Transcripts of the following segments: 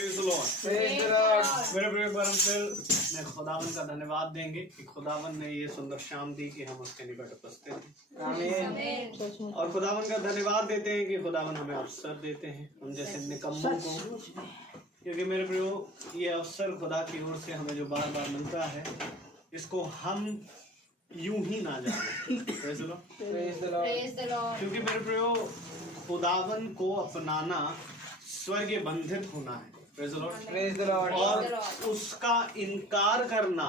Praise the Lord. मेरे प्रिय परम फिर मैं खुदावन का धन्यवाद देंगे कि खुदावन ने ये सुंदर शाम दी कि हम उसके निकट उपस्थित हैं। आमीन। और खुदावन का धन्यवाद देते हैं कि खुदावन हमें अवसर देते हैं हम जैसे निकम्मों को, क्योंकि मेरे प्रियो ये अवसर खुदा की ओर से हमें जो बार बार मिलता है इसको हम यूं ही ना जाने। Praise the Lord. क्योंकि मेरे प्रियो खुदावन को अपनाना स्वर्गीय बंधित होना है। Praise the Lord. और उसका इनकार करना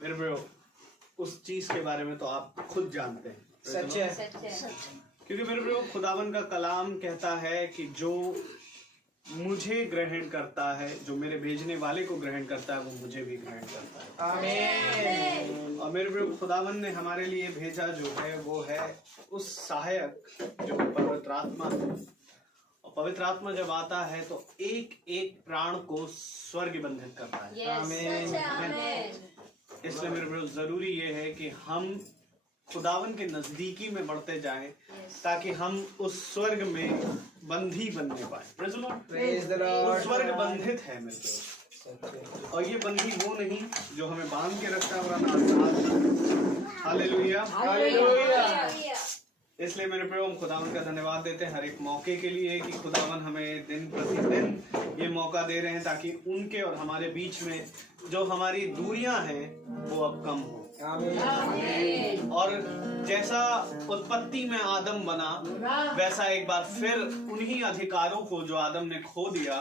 मेरे प्रियो उस चीज के बारे में तो आप खुद जानते हैं। सच है। क्योंकि मेरे प्रियो खुदावन का कलाम कहता है कि जो मुझे ग्रहण करता है, जो मेरे भेजने वाले को ग्रहण करता है, वो मुझे भी ग्रहण करता है। आमीन। और मेरे प्रियो खुदावन ने हमारे लिए भेजा जो है वो है उस सहायक जो पवित्र आत्मा है। और पवित्र आत्मा जब आता है तो एक एक प्राण को स्वर्ग बंधित करता है। आमीन। इसलिए मेरे प्रियो जरूरी ये है कि हम खुदावन के नजदीकी में बढ़ते जाएं ताकि हम उस स्वर्ग में बंधी बनने पाए। Praise the Lord. स्वर्ग बंधित है मेरे प्रियो, और ये बंधी वो नहीं जो हमें बांध के रखता है। हालेलुया। इसलिए मेरे प्रियो हम खुदावन का धन्यवाद देते हैं हर एक मौके के लिए कि खुदावन हमें दिन प्रतिदिन ये मौका दे रहे हैं ताकि उनके और हमारे बीच में जो हमारी दूरियां हैं वो अब कम हो। आमीन। और जैसा उत्पत्ति में आदम बना वैसा एक बार फिर उन्हीं अधिकारों को जो आदम ने खो दिया,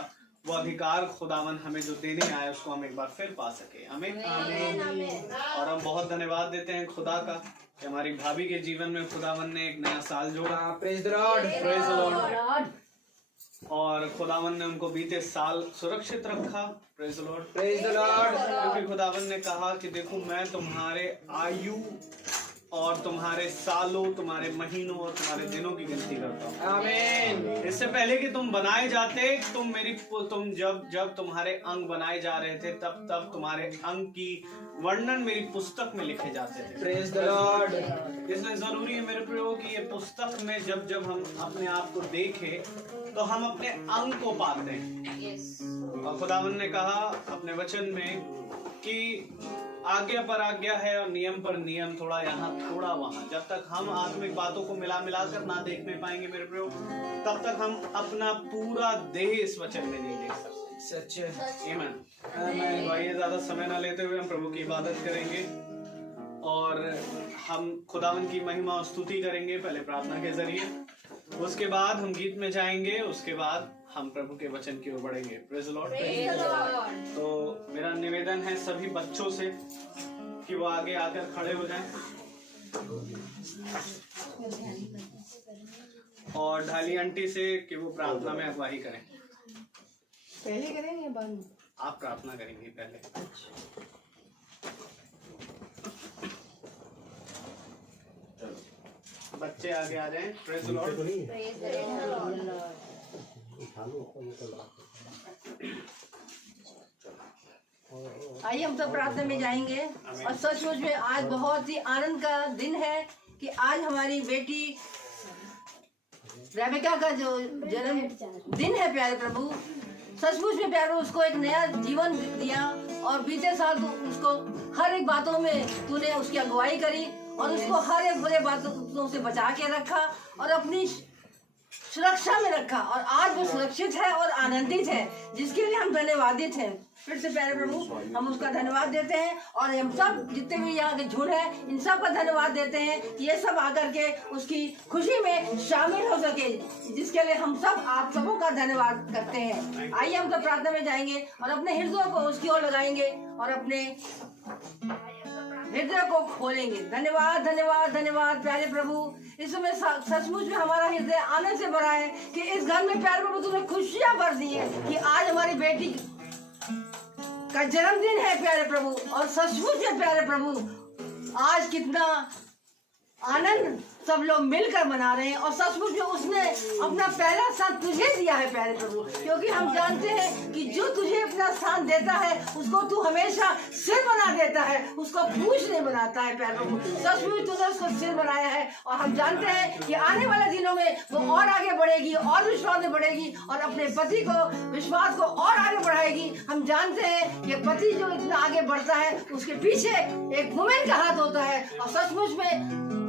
वो अधिकार खुदावन हमें जो देने आए उसको हम एक बार फिर पा सके। आमीन। और हम बहुत धन्यवाद देते हैं खुदा का कि हमारी भाभी के जीवन में खुदावन ने एक नया साल जोड़ा। Praise the Lord. और खुदावन ने उनको बीते साल सुरक्षित रखा। Praise the Lord. क्योंकि खुदावन ने कहा कि देखो मैं तुम्हारे आयु और तुम्हारे सालों, तुम्हारे महीनों और तुम्हारे दिनों की गिनती करता हूँ। आमीन। इससे पहले कि तुम बनाए जाते, तुम जब तुम्हारे अंग बनाए जा रहे थे तब तुम्हारे अंग की वर्णन मेरी पुस्तक में लिखे जाते थे। Praise the Lord. इसलिए जरूरी है मेरे प्रियो कि ये पुस्तक में जब हम अपने आप को देखें तो हम अपने अंग को पाते हैं। और खुदावन ने कहा अपने वचन में कि आज्ञा पर आज्ञा है और नियम पर नियम, थोड़ा यहाँ थोड़ा वहाँ। जब तक हम आत्मिक बातों को मिला कर ना देखने पाएंगे मेरे प्रियो, तब तक हम अपना पूरा देह इस वचन में नहीं देख सकते। सच है। आमीन। भाई ज्यादा समय ना लेते हुए हम प्रभु की इबादत करेंगे और हम खुदावन की महिमा और स्तुति करेंगे पहले प्रार्थना के जरिए, उसके बाद हम गीत में जाएंगे, उसके बाद हम प्रभु के वचन की ओर बढ़ेंगे। Praise the Lord. तो मेरा निवेदन है सभी बच्चों से कि वो आगे आकर खड़े हो जाएं और ढाली आंटी से कि वो प्रार्थना में अगुवाई करें। पहले करेंगे या बाद में? आप प्रार्थना करेंगे पहले। बच्चे आगे आ जाएं। Praise the Lord. आइए हम सब प्रार्थना में जाएंगे। और सचमुच में आज बहुत ही आनंद का दिन है कि आज हमारी बेटी रेबिका का जो जन्म दिन है प्यारे प्रभु। सचमुच में प्यारे उसको एक नया जीवन दिया और बीते साल तो उसको हर एक बातों में तूने उसकी अगुवाई करी और उसको हर एक बुरे बातों से बचा के रखा और अपनी सुरक्षा में रखा और आज वो सुरक्षित है और आनंदित है, जिसके लिए हम धन्यवादित हैं। फिर से प्यारे प्रभु हम उसका धन्यवाद देते हैं और हम सब जितने भी यहाँ के झुंड हैं इन सब का धन्यवाद देते हैं कि ये सब आकर के उसकी खुशी में शामिल हो सके, जिसके लिए हम सब आप सबों का धन्यवाद करते हैं। आइए हम सब प्रार्थना में जाएंगे और अपने हृदयों को उसकी ओर लगाएंगे और अपने हृदय को खोलेंगे। धन्यवाद धन्यवाद धन्यवाद प्यारे प्रभु। इस समय सचमुच में हमारा हृदय आनंद से भरा है कि इस घर में प्यारे प्रभु तुमने खुशियां भर दी है कि आज हमारी बेटी का जन्मदिन है प्यारे प्रभु। और सचमुच में प्यारे प्रभु आज कितना आनंद सब लोग मिलकर मना रहे हैं और सचमुच में उसने अपना पहला स्थान तुझे दिया है प्यारे प्रभु, क्योंकि हम जानते हैं कि जो तुझे अपना स्थान देता है उसको तू हमेशा सिर बना देता है, उसको पूछ नहीं बनाता है प्यारे प्रभु। सचमुच तूने उसको सिर बनाया है और हम जानते हैं कि आने वाले दिनों में वो और आगे बढ़ेगी और विश्वास में बढ़ेगी और अपने पति को विश्वास को और आगे बढ़ाएगी जानते हैं कि पति जो इतना आगे बढ़ता है उसके पीछे एक वुमेन का हाथ होता है। और सचमुच में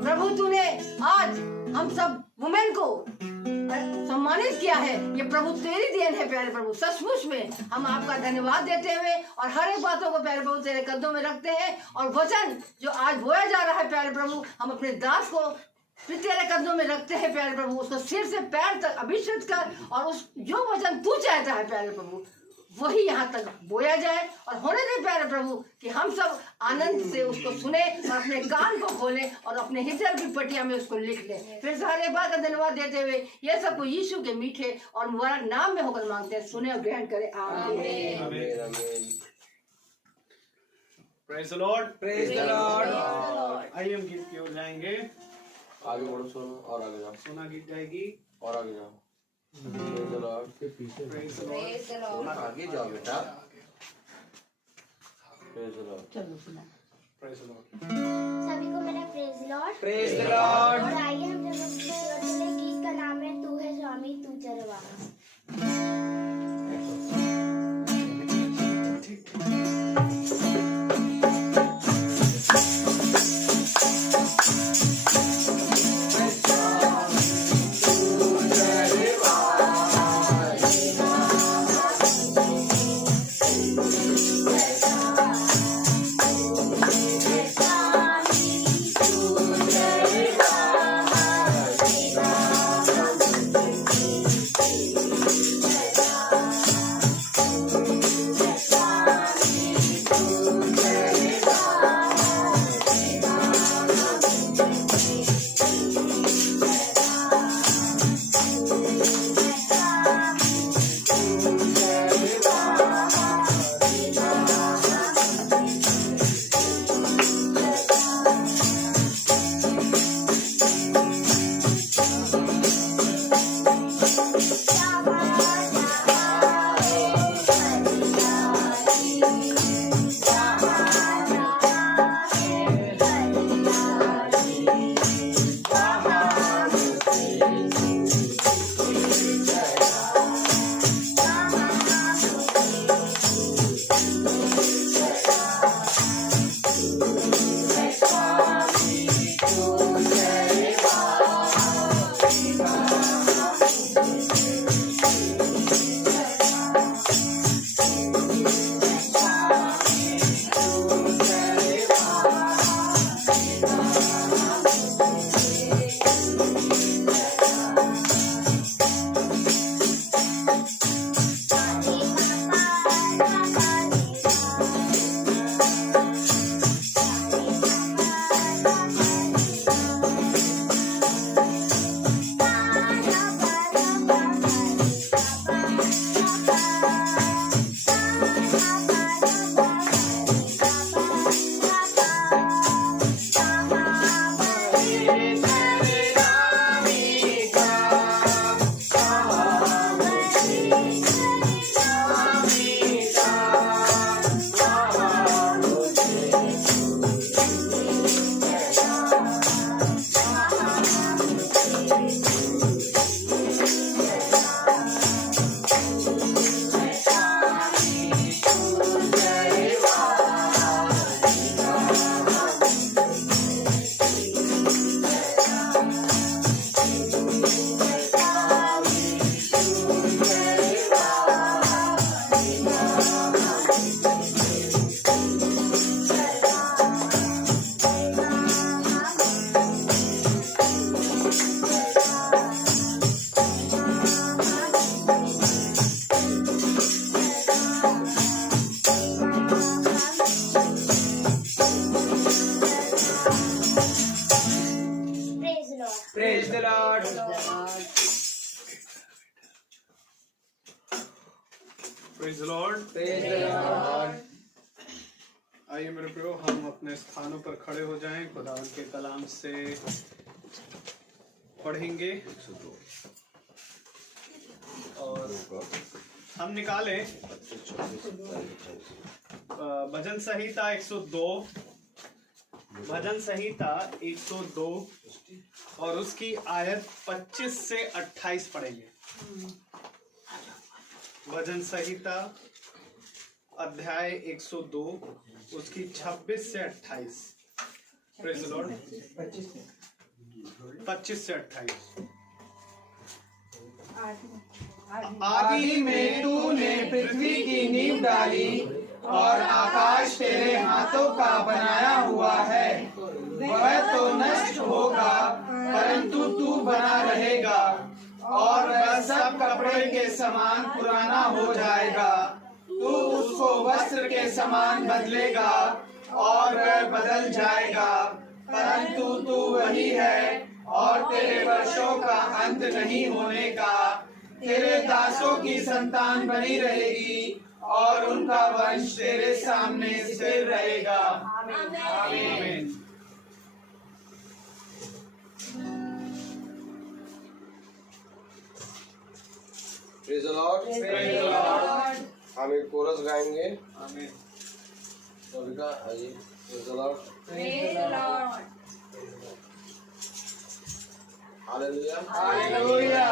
प्रभु तूने आज हम सब वुमेन को सम्मानित किया है। ये प्रभु तेरी देन है प्यारे प्रभु। सचमुच में हम आपका धन्यवाद देते हुए और हर एक बातों को प्यारे प्रभु तेरे कदमों में रखते हैं। और वचन जो आज बोया जा रहा है प्यारे प्रभु, हम अपने दास को फिर तेरे कदमों में रखते हैं प्यारे प्रभु। उसको सिर से पैर तक अभिषेक कर और उस जो वचन तू चाहता है प्यारे प्रभु वही यहाँ तक बोया जाए और होने दे प्यारे प्रभु कि हम सब आनंद से उसको सुने और अपने कान को खोलें और अपने हृदय की पटिया में उसको लिख लें। फिर सारे बात का धन्यवाद देते हुए ये सब को यीशु के मीठे और मुबारक नाम में होकर मांगते हैं। सुने और ग्रहण करें। आमीन। Praise the Lord. Praise the Lord. आइए हम गीत की ओर जाएंगे। आगे बढ़ो सोनू, और आगे जाओ, सोना गीत जाएगी और आगे जाओ। प्रेज द लॉर्ड के पीछे, प्रेज द लॉर्ड। सोनू आगे जाओ बेटा। Praise the Lord. चलो सुना। Praise the Lord. सभी को मेरा praise Lord. Praise the Lord. और आइए हम जब चले गीत का नाम है तू है स्वामी तू चरवाहा। Praise the Lord. Praise the Lord. Praise the Lord. आइए मेरे प्रियो हम अपने स्थानों पर खड़े हो जाएं। खुदा के कलाम से पढ़ेंगे और हम निकाले भजन संहिता 102, भजन संहिता 102 और उसकी आयत 25 से 28 पढ़ेंगे। भजन संहिता अध्याय 102 उसकी 26 से 28। Praise the Lord. 25 से 28। आदि में तूने पृथ्वी की नींव डाली और आकाश तेरे हाथों का बनाया हुआ है। वह तो नष्ट होगा परंतु तू बना रहेगा, और वह सब कपड़े के समान पुराना हो जाएगा। तू उसको वस्त्र के समान बदलेगा और वह बदल जाएगा, परंतु तू वही है और तेरे वर्षों का अंत नहीं होने का। तेरे दासों की संतान बनी रहेगी और उनका वंश तेरे सामने स्थिर रहेगा। आमीन। Praise the Lord. हम एक कोरस गाएंगे। आमीन। सभी का आइए। Praise the Lord. Hallelujah. Hallelujah.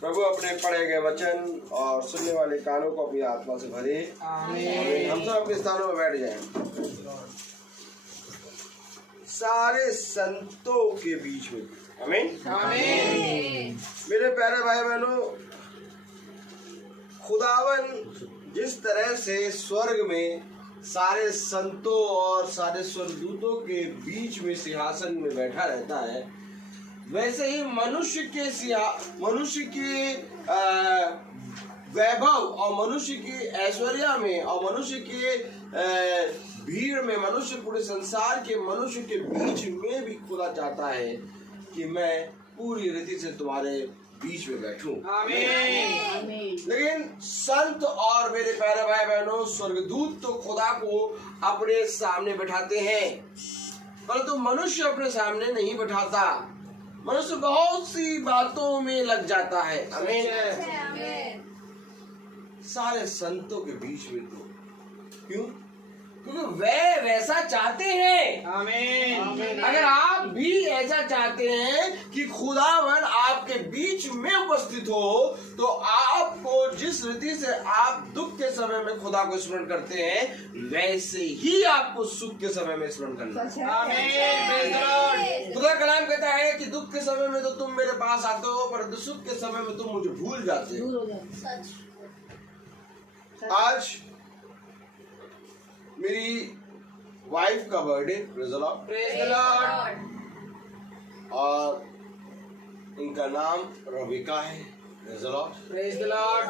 प्रभु अपने पढ़े गए वचन और सुनने वाले कानों को अपनी आत्मा से भरे। आमीन। हम सब अपने स्थानों में बैठ जाएं। सारे संतों के बीच में। आमीन। आमीन। मेरे प्यारे भाई बहनों, खुदावन जिस तरह से स्वर्ग में सारे संतों और सारे स्वर्गदूतों के बीच में सिंहासन में बैठा रहता है, वैसे ही मनुष्य के वैभव और मनुष्य की ऐश्वर्या में और मनुष्य के भीड़ में, मनुष्य पूरे संसार के मनुष्य के बीच में भी खुदा चाहता है कि मैं पूरी रीति से तुम्हारे बीच में बैठूं। आमीन। लेकिन संत और मेरे प्यारे भाई बहनों, स्वर्गदूत तो खुदा को अपने सामने बैठाते हैं, परंतु मनुष्य अपने सामने नहीं बैठाता। मनुष्य बहुत सी बातों में लग जाता है। आमीन। सारे संतों के बीच में तो क्यों? क्योंकि वे वैसा चाहते हैं। आमीन। अगर आप भी ऐसा चाहते हैं कि खुदावन आपके बीच में उपस्थित हो, तो आपको जिस रीति से आप दुख के समय में खुदा को स्मरण करते हैं, वैसे ही आपको सुख के समय में स्मरण करना है। आमीन। Praise the Lord. खुदा कलाम कहता है कि दुख के समय में तो तुम मेरे पास आते हो, परंतु सुख के समय में तुम मुझे भूल जाते हो। दूर हो जाए। आज मेरी वाइफ का birthday, praise the Lord, praise the Lord. और इनका नाम रबिका है, praise the Lord. Praise the Lord.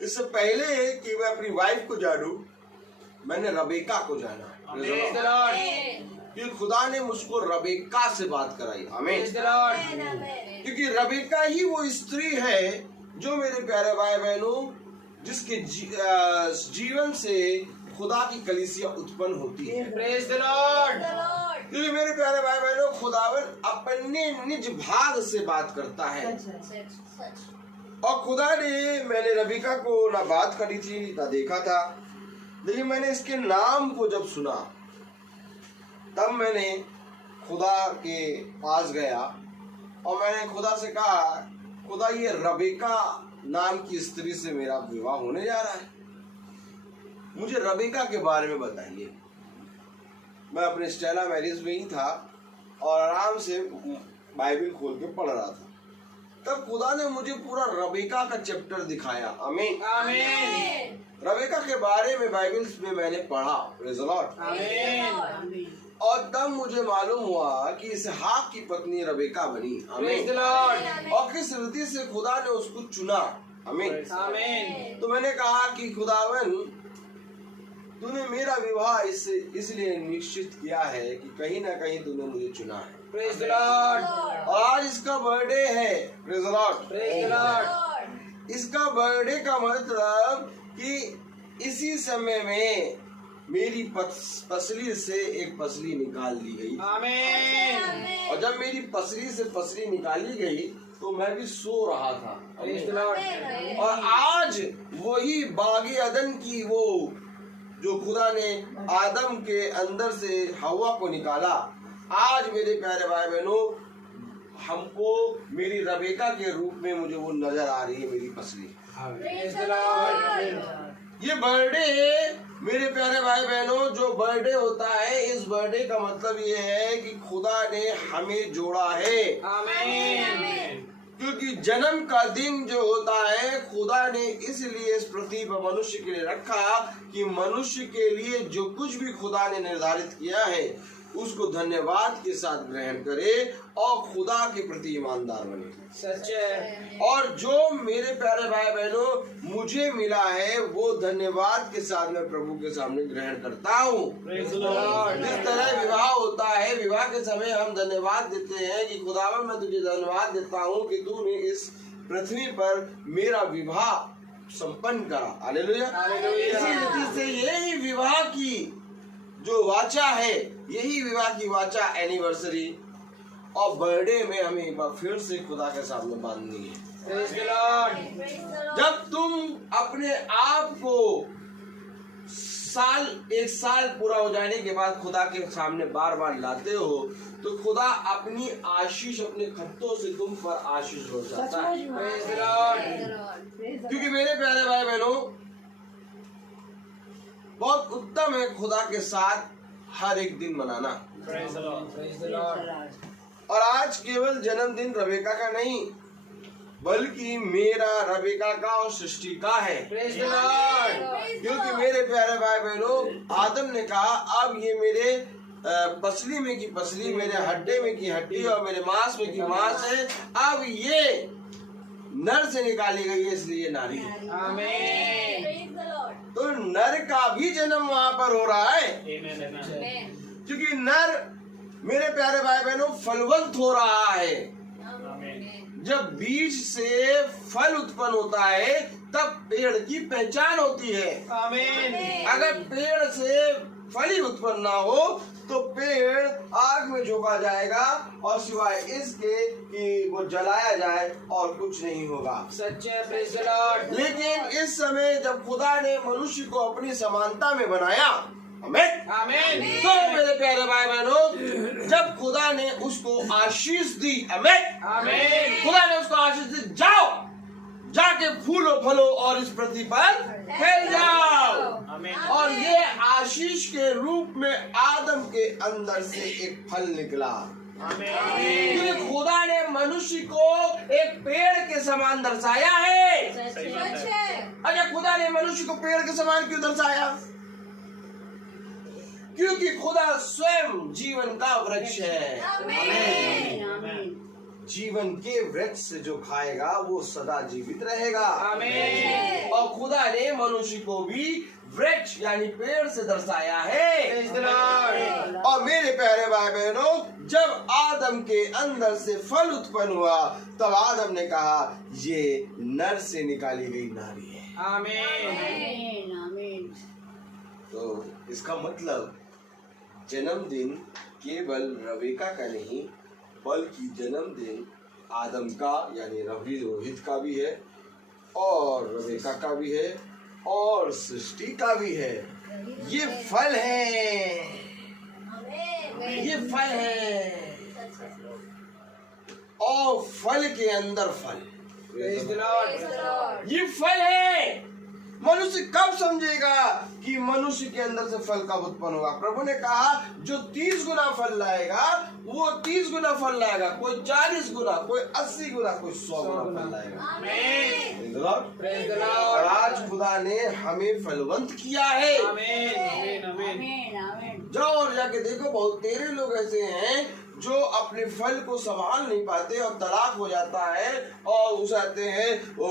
इससे पहले कि मैं अपनी वाइफ को जानूं, मैंने रबिका को जाना, praise the praise the Lord. Lord. क्योंकि खुदा ने मुझको रबिका से बात कराई। आमीन। Praise the Lord. क्योंकि रबिका ही वो स्त्री है जो मेरे प्यारे भाई बहनों, जिसके जीवन से खुदा की कलीसिया उत्पन्न होती है। Praise the Lord. क्योंकि मेरे प्यारे भाई बहनों, खुदावन अपने निज भाग से बात करता है। और खुदा ने, मैंने रबिका को ना बात करी थी ना देखा था, लेकिन मैंने इसके नाम को जब सुना, तब मैंने खुदा के पास गया और मैंने खुदा से कहा, खुदा ये रबिका नाम की स्त्री से मेरा विवाह होने जा रहा है, मुझे रबिका के बारे में बताइए। मैं अपने स्टेला मैरिज में ही था और आराम से बाइबल खोल के पढ़ रहा था, तब खुदा ने मुझे पूरा रबिका का चैप्टर दिखाया। आमीन। आमीन। रबिका के बारे में बाइबल में मैंने पढ़ा, प्रेज़ द लॉर्ड। आमीन। और तब मुझे मालूम हुआ कि इसहाक की पत्नी रबिका बनी। प्रेज़ द आमीन। लॉर्ड। और किस रीति से खुदा ने उसको चुना। आमीन। आमीन। तो मैंने कहा कि खुदावन, तूने मेरा विवाह इसलिए निश्चित किया है कि कहीं ना कहीं तूने मुझे चुना है। Praise the Lord. और आज इसका बर्थडे है, praise the Lord. Praise the Lord. इसका बर्थडे का मतलब कि इसी समय में मेरी पसली से एक पसली निकाल दी गई। आमीन। और जब मेरी पसली से पसली निकाली गई तो मैं भी सो रहा था। Praise the Lord. और आज वही बागे अदन की वो जो खुदा ने आदम के अंदर से हवा को निकाला, आज मेरे प्यारे भाई बहनों, हमको मेरी रबेका के रूप में मुझे वो नजर आ रही है, मेरी पसली। Praise the Lord. ये बर्थडे मेरे प्यारे भाई बहनों, जो बर्थडे होता है, इस बर्थडे का मतलब ये है कि खुदा ने हमें जोड़ा है। आमीन। क्योंकि जन्म का दिन जो होता है, खुदा ने इसलिए इस पृथ्वी पर मनुष्य के लिए रखा कि मनुष्य के लिए जो कुछ भी खुदा ने निर्धारित किया है उसको धन्यवाद के साथ ग्रहण करे और खुदा के प्रति ईमानदार बने। सच है। और जो मेरे प्यारे भाई बहनों मुझे मिला है, वो धन्यवाद के साथ मैं प्रभु के सामने ग्रहण करता हूँ। Praise the Lord. जिस तरह विवाह होता है, विवाह के समय हम धन्यवाद देते हैं कि खुदावन, मैं तुझे धन्यवाद देता हूँ कि तूने इस पृथ्वी पर मेरा विवाह संपन्न करा। हालेलुया। हालेलुया। इसी रीति से यही विवाह की जो वाचा है, यही विवाह की वाचा एनिवर्सरी और बर्थडे में हमें एक बार फिर से खुदा के सामने बांधनी है। Praise the Lord. जब तुम अपने आप को एक साल पूरा हो जाने के बाद खुदा के सामने बार बार लाते हो, तो खुदा अपनी आशीष अपने खत्तों से तुम पर आशीष हो जाता है। Praise the Lord. क्योंकि मेरे प्यारे भाई बहनों, बहुत उत्तम है खुदा के साथ हर एक दिन मनाना। Praise the Lord. Praise the Lord. और आज केवल जन्मदिन रबेका का नहीं, बल्कि मेरा, रबेका का और सृष्टि का है। Praise the Lord. क्योंकि मेरे प्यारे भाई बहनों, आदम ने कहा, अब ये मेरे पसली में की पसली, मेरे हड्डे में की हड्डी और मेरे मांस में की मांस है, अब ये नर से निकाली गई है, इसलिए नारी है। आमीन। तो नर का भी जन्म वहां पर हो रहा है, क्योंकि नर मेरे प्यारे भाई बहनों फलवंत हो रहा है। जब बीज से फल उत्पन्न होता है तब पेड़ की पहचान होती है। आमीन। अगर पेड़ से फल ही उत्पन्न ना हो तो पेड़ आग में झोंका जाएगा और सिवाय इसके कि वो जलाया जाए और कुछ नहीं होगा। सच्चे प्रेज़ द लॉर्ड। लेकिन इस समय जब खुदा ने मनुष्य को अपनी समानता में बनाया, आमीन, आमीन। तो मेरे प्यारे भाई बहनों, जब खुदा ने उसको आशीष दी, आमीन, आमीन। खुदा ने उसको आशीष दी, जाओ जाके फूलो फलो और इस पृथ्वी पर फैल जाओ। आमीन। और ये आशीष के रूप में आदम के अंदर से एक फल निकला। आमीन। क्योंकि खुदा ने मनुष्य को एक पेड़ के समान दर्शाया है। अच्छा, खुदा ने मनुष्य को पेड़ के समान क्यों दर्शाया? क्योंकि खुदा स्वयं जीवन का वृक्ष है। जीवन के वृक्ष से जो खाएगा वो सदा जीवित रहेगा। आमीन। और खुदा ने मनुष्य को भी वृक्ष यानी पेड़ से दर्शाया है। Praise the Lord. और मेरे प्यारे भाई बहनों, जब आदम के अंदर से फल उत्पन्न हुआ तब आदम ने कहा ये नर से निकाली गई नारी है। आमीन। तो इसका मतलब जन्मदिन केवल रवेका का नहीं बल्कि जन्मदिन आदम का यानी रवि रोहित का भी है और रवेका का भी है और सृष्टि का भी है। ये फल है, ये फल है और फल के अंदर फल। Praise the Lord. ये फल है। मनुष्य कब समझेगा कि मनुष्य के अंदर से फल कब उत्पन्न होगा? प्रभु ने कहा जो 30 गुना फल लाएगा वो 30 गुना फल लाएगा, कोई 40 गुना, कोई 80 गुना, कोई 100 गुना फल लाएगा। प्रेज़ द और लॉर्ड। आज खुदा ने हमें फलवंत किया है। आमीन। आमीन। जाओ और जाके देखो, बहुत तेरे लोग ऐसे हैं जो अपने फल को संभाल नहीं पाते और तलाक हो जाता है और उस आते हैं वो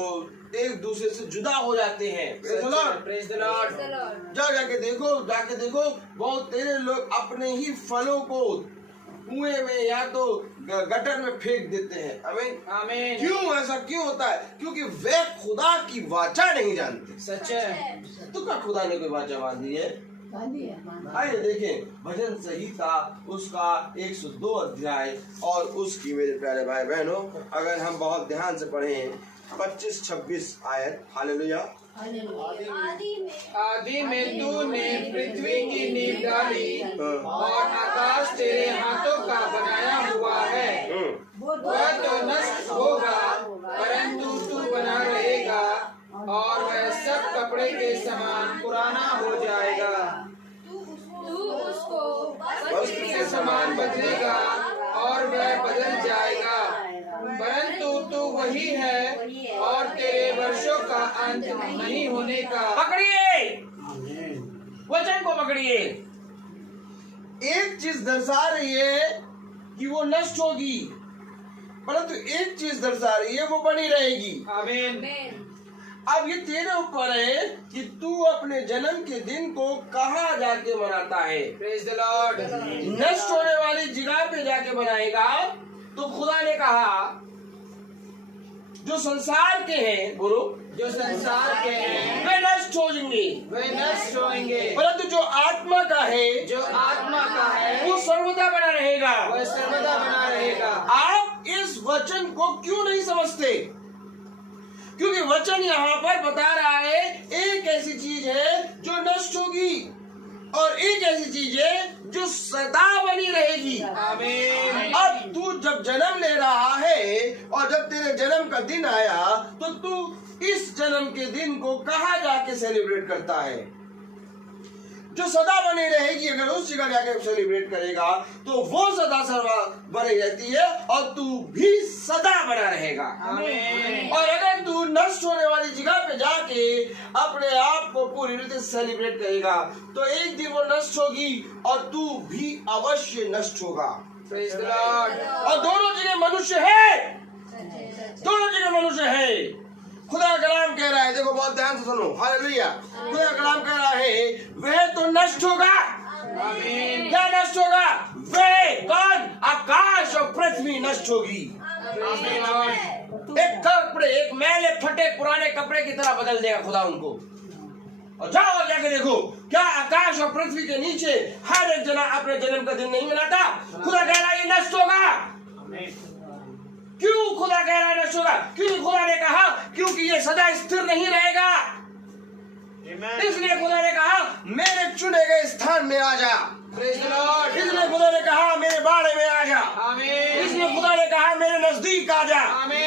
एक दूसरे से जुदा हो जाते हैं। Praise the Lord. जाके देखो बहुत तेरे लोग अपने ही फलों को कुएं में या तो गटर में फेंक देते हैं। आमीन। आमीन। क्यों ऐसा क्यों होता है? क्योंकि वे खुदा की वाचा नहीं जानते। सच है। तो क्या खुदा ने कोई वाचा बांधी है? आइए देखें भजन संहिता उसका 102 अध्याय और उसकी मेरे प्यारे भाई बहनों अगर हम बहुत ध्यान से पढ़ें 25-26 आयत। हालेलुया। आदि में तूने पृथ्वी की नींव डाली और आकाश तेरे हाथों का बनाया हुआ है। वह तो नष्ट होगा परंतु तू बना रहेगा और वह सब कपड़े के समान पुराना हो जाएगा। तू उसको वस्त्र के समान बदलेगा और वह बदल जाएगा परंतु तू वही है और तेरे वर्षों का अंत नहीं होने का। पकड़िए वचन को, पकड़िए। एक चीज दर्शा रही है कि वो नष्ट होगी परंतु एक चीज दर्शा रही है वो बनी रहेगी। आमीन। अब ये तेरे ऊपर है कि तू अपने जन्म के दिन को कहाँ जाके मनाता है। Praise the Lord. नष्ट होने वाली जगह पे जाके बनाएगा तो खुदा ने कहा जो संसार के हैं, बोलो, जो संसार के हैं वे नष्ट हो जाएंगे, वे नष्ट होंगे परंतु जो आत्मा का है, जो आत्मा का है वो सर्वदा बना रहेगा। वह सर्वदा बना रहेगा। आप इस वचन को क्यों नहीं समझते? क्योंकि वचन यहाँ पर बता रहा है एक ऐसी चीज है जो नष्ट होगी और एक ऐसी चीज है जो सदा बनी रहेगी। आमीन। अब तू जब जन्म ले रहा है और जब तेरे जन्म का दिन आया तो तू इस जन्म के दिन को कहाँ जाके सेलिब्रेट करता है? जो सदा बनी रहेगी। अगर उस जगह जाके सेलिब्रेट करेगा तो वो सदा सर्वा बनी रहती है और तू भी सदा बना रहेगा। आमीन। और अगर तू नष्ट होने वाली जगह पे जाके अपने आप को पूरी रीति से सेलिब्रेट करेगा तो एक दिन वो नष्ट होगी और तू भी अवश्य नष्ट होगा। Praise the Lord. और दोनों जगह मनुष्य है, दोनों जगह मनुष्य है। खुदा का कलाम कह रहा है, देखो बहुत ध्यान से सुनो, हालेलुया। खुदा का कलाम कह रहा है वह तो नष्ट होगा। आमीन। क्या नष्ट होगा? वह कौन? आकाश और पृथ्वी नष्ट होगी एक कपड़े, एक मैले फटे पुराने कपड़े की तरह बदल देगा खुदा उनको। और जाओ जाके देखो, क्या आकाश और पृथ्वी के नीचे हर एक जना अपने जन्म का दिन नहीं मनाता? खुदा कह रहा है ये नष्ट होगा। क्यों खुदा कह रहा है नष्ट होगा? क्योंकि खुदा ने कहा क्योंकि ये सदा स्थिर नहीं रहेगा। इसलिए खुदा ने कहा मेरे चुने गए स्थान में आ जा। इसलिए खुदा ने कहा मेरे बाड़े में आ जा। इसलिए खुदा ने कहा मेरे नजदीक आ जा।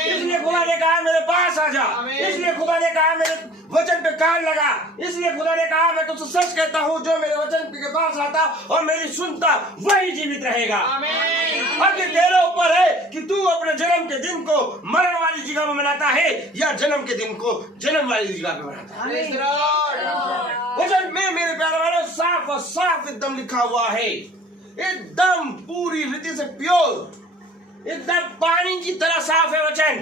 इसलिए खुदा ने कहा मेरे पास आ जा। इसलिए खुदा ने कहा मेरे वचन पे कान लगा। इसलिए खुदा ने कहा मैं तुझसे सच कहता हूँ, जो मेरे वचन के पास आता और मेरी सुनता वही जीवित रहेगा। अब ये तेरे ऊपर है कि तू अपने जन्म के दिन को मरण वाली जगह में मनाता है या जन्म के दिन को जन्म वाली जगह में मनाता है। वचन में मेरे प्यारे वालों साफ और साफ एकदम लिखा हुआ है, एकदम पूरी रीति से प्योर, एकदम पानी की तरह साफ है वचन।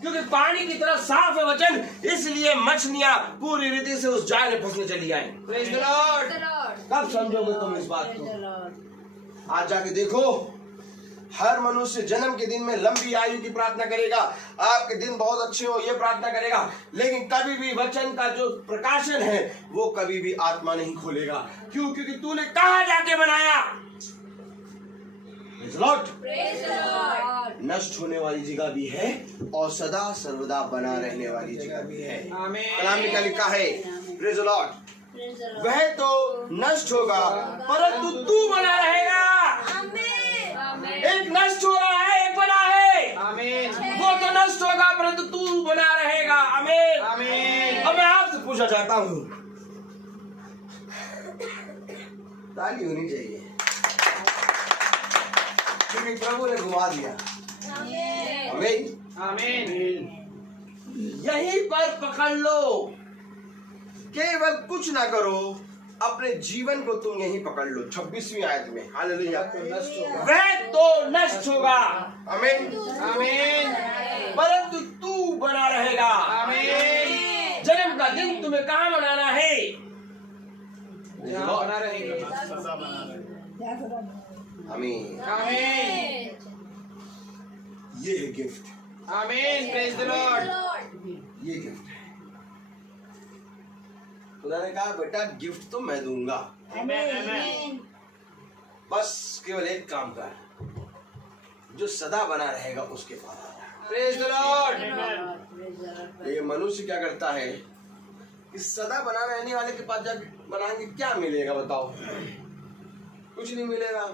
क्योंकि पानी की तरह साफ है वचन, इसलिए मछलियां पूरी रीति से उस जाल में फंसने चली आई। कब समझोगे तुम इस बात को? आज जाके देखो, हर मनुष्य जन्म के दिन में लंबी आयु की प्रार्थना करेगा, आपके दिन बहुत अच्छे हो ये प्रार्थना करेगा, लेकिन कभी भी वचन का जो प्रकाशन है वो कभी भी आत्मा नहीं खोलेगा। क्यों? क्योंकि तूने कहाँ जाके बनाया? नष्ट होने वाली जगह भी है और सदा सर्वदा बना रहने वाली जगह भी है। कलाम में क्या लिखा है? Praise the Lord. वह तो नष्ट होगा परंतु तू बना रहेगा। एक नष्ट हो रहा है, एक बना है। वो तो नष्ट होगा परंतु तू बना रहेगा। आमीन। अब मैं आपसे पूछना चाहता हूँ, ताली होनी चाहिए क्योंकि प्रभु ने घुमा दिया। आमीन। यहीं पर पकड़ लो, केवल कुछ ना करो, अपने जीवन को तुम यहीं पकड़ लो। 26वीं आयत में हालेलुया। वह तो नष्ट होगा। आमीन। परंतु तू बना रहेगा। आमीन। जन्म का दिन तुम्हें कहाँ मनाना है? बना रहेगा। आमीन। ये है गिफ्ट। आमीन। Praise the Lord. ये गिफ्ट है। खुदा ने कहा बेटा गिफ्ट तो मैं दूंगा, बस केवल एक काम कर, जो सदा बना रहेगा उसके पास आ जा। Praise the Lord. ये मनुष्य क्या करता है कि सदा बना रहने वाले के पास जाके बनाएंगे, क्या मिलेगा बताओ? कुछ नहीं मिलेगा।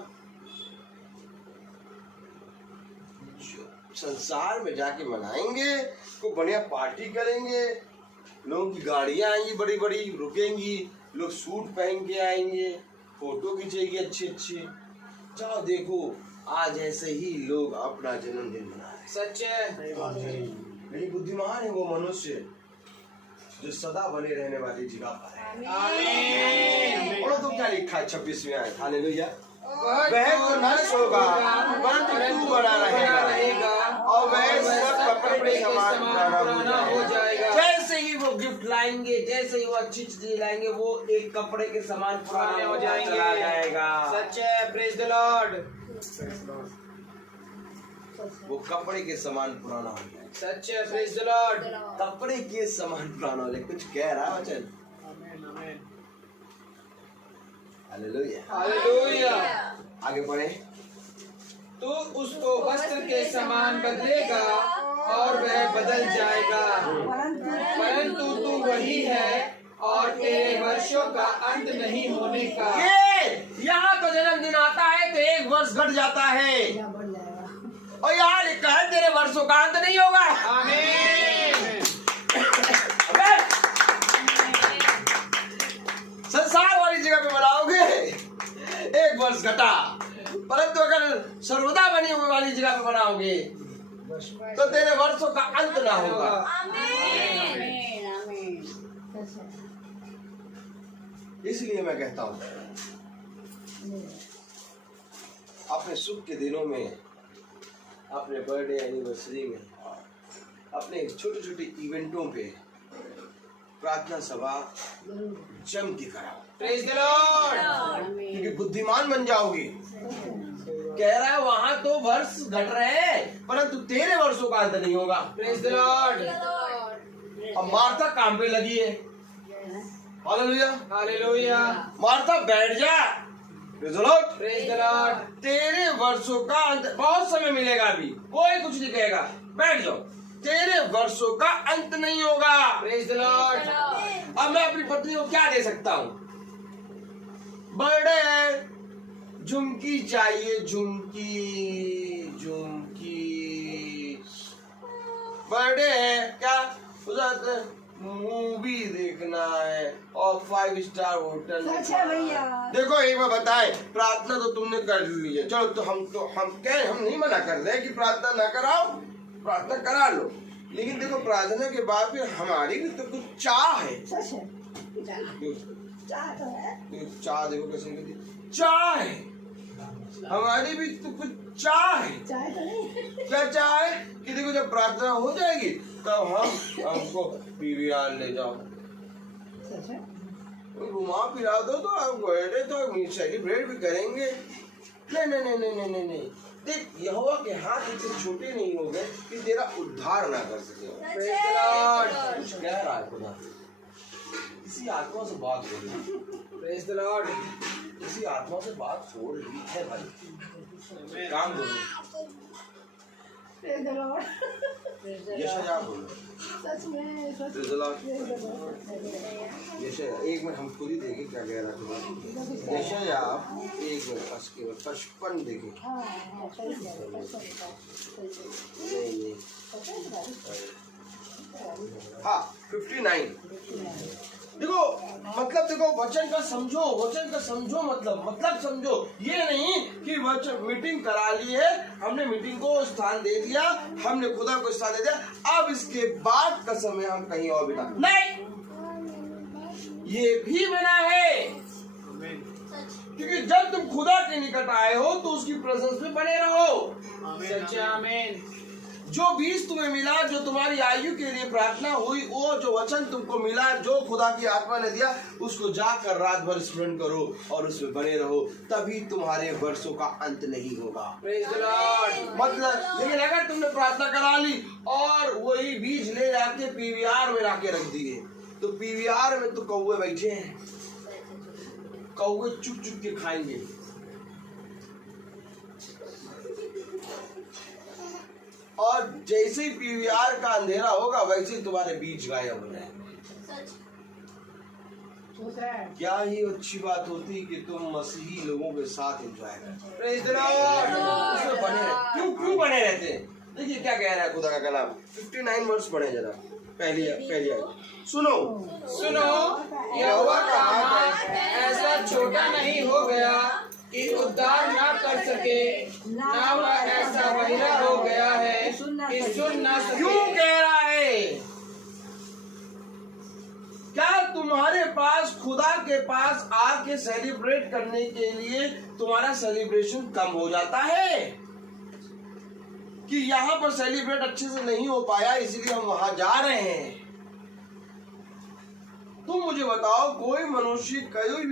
संसार में जाके मनाएंगे, को बढ़िया पार्टी करेंगे, लोगों की गाड़ियां आएंगी बड़ी बड़ी, रुकेंगी, लोग सूट पहन के आएंगे, फोटो खींचेगी अच्छी अच्छी। जाओ देखो, आज ऐसे ही लोग अपना जन्मदिन मना रहे। सच है। लेकिन बुद्धिमान है वो मनुष्य जो सदा बने रहने वाली जगह पर है। आमीन। और तो क्या लिखा है 26वीं आयत? हालेलुया। वह तो नष्ट होगा परंतु तू बना रहेगा और वह सब कपड़े के समान पुराना हो जाएगा। जैसे ही वो गिफ्ट लाएंगे, जैसे ही वो अच्छी चीजें लाएंगे, वो एक कपड़े के समान पुराने हो जाएगा। सच है। Praise the Lord. वो कपड़े के समान पुराना हो जाएगा। सच है। Praise the Lord. कपड़े के समान पुराना हो जाएगा। कुछ कह रहा है वचन। हालेलुया। आगे बढ़े। तो उसको वस्त्र के समान बदलेगा और वह बदल जाएगा, परंतु तू वही है और तेरे वर्षों का अंत नहीं होने का। ये यहाँ तो जन्मदिन आता है तो एक वर्ष घट जाता है, और यहाँ लिखा है तेरे वर्षों का अंत नहीं होगा। आमीन। संसार वाली जगह पे बनाओगे एक वर्ष घटा, परंतु अगर सर्वदा बनी हुई वाली जगह पे बनाओगे तो तेरे वर्षों का अंत ना होगा। इसलिए मैं कहता हूँ अपने सुख के दिनों में, अपने बर्थडे एनिवर्सरी में, अपने छोटे छोटे इवेंटों पे प्रार्थना सभा जम के कराओ। Praise the Lord. क्योंकि बुद्धिमान बन जाओगे। कह रहा है वहां तो वर्ष घट रहे हैं, परंतु तेरे वर्षों का अंत नहीं होगा। Praise the Lord. अब मार्था काम पे लगी है। Hallelujah hallelujah. मार्था बैठ जा। Praise the Lord. Praise the Lord. तेरे वर्षों का अंत, बहुत समय मिलेगा अभी, कोई कुछ नहीं कहेगा, बैठ जाओ, तेरे वर्षों का अंत नहीं होगा। Praise the Lord. अब मैं अपनी पत्नी को क्या दे सकता हूँ? बर्थडे है, झुमकी चाहिए, झुमकी झुमकी। बर्थडे है क्या, उधर मूवी देखना है और 5 स्टार होटल। अच्छा भैया। देखो एक बार बताए, प्रार्थना तो तुमने कर ली है, चलो तो हम नहीं मना कर रहे कि प्रार्थना ना कराओ, प्रार्थना करा लो, लेकिन देखो प्रार्थना के बाद फिर हमारी भी तो कुछ चाह है। चाह देखो कैसे कहती, चाह है हमारी भी तो कुछ चाह है। क्या चाह है कि देखो जब प्रार्थना हो जाएगी तब हमको पीवीआर ले जाओ, घुमा फिरा दो तो हम बर्थडे तो सेलिब्रेट भी करेंगे। नहीं नहीं नहीं नहीं नहीं नहीं, देख यहोवा के हाथ इतने छोटे नहीं हो गए कि तेरा उद्धार ना कर सके। कुछ कह रहा है खुदा, किसी आत्मा से बात हो रही। Praise the Lord. किसी आत्मा से बात हो रही है भाई, काम करो। यशायाह बोलो। यशायाह, एक मिनट हम खुद ही देखें क्या कह रहा है। यशायाह 1:55 देखें। नहीं हाँ 59। देखो मतलब, देखो वचन का समझो, मतलब समझो। ये नहीं कि वचन मीटिंग करा ली है, हमने मीटिंग को स्थान दे दिया, हमने खुदा को स्थान दे दिया, अब इसके बाद का समय हम कहीं और बिता, नहीं, ये भी मना है। क्योंकि जब तुम खुदा के निकट आए हो तो उसकी प्रेजेंस में बने रहो। सच्चे आमीन। जो बीज तुम्हें मिला, जो तुम्हारी आयु के लिए प्रार्थना हुई, वो जो वचन तुमको मिला, जो खुदा की आत्मा ने दिया, उसको जाकर रात भर स्मरण करो और उसमें बने रहो, तभी तुम्हारे वर्षों का अंत नहीं होगा। Praise the Lord. मतलब लेकिन अगर तुमने प्रार्थना करा ली और वही बीज ले जाके पीवीआर में लाके रख दिए, तो पीवीआर में तो कौवे बैठे हैं, कौवे चुप चुप के खाएंगे। और जैसे ही पीवीआर का अंधेरा होगा वैसे ही तुम्हारे बीज गायब हो जाएंगे। क्या ही अच्छी बात होती कि तुम मसीही लोगों के साथ एंजॉय करते। Praise the Lord. उसमें बने रहे, क्यों बने रहते हैं? देखिए क्या कह रहा है खुदा का कलाम। 59 वर्ष पढ़े जरा, पहली आयत सुनो। यहोवा का हाथ ऐसा छोटा नहीं हो गया कि उद्धार ना कर सके, ना वह ऐसा बहिरा हो गया है कि सुन ना सके। क्यों कह रहा है? क्या तुम्हारे पास खुदा के पास आके सेलिब्रेट करने के लिए तुम्हारा सेलिब्रेशन कम हो जाता है कि यहाँ पर सेलिब्रेट अच्छे से नहीं हो पाया इसलिए हम वहां जा रहे हैं? तुम मुझे बताओ, कोई भी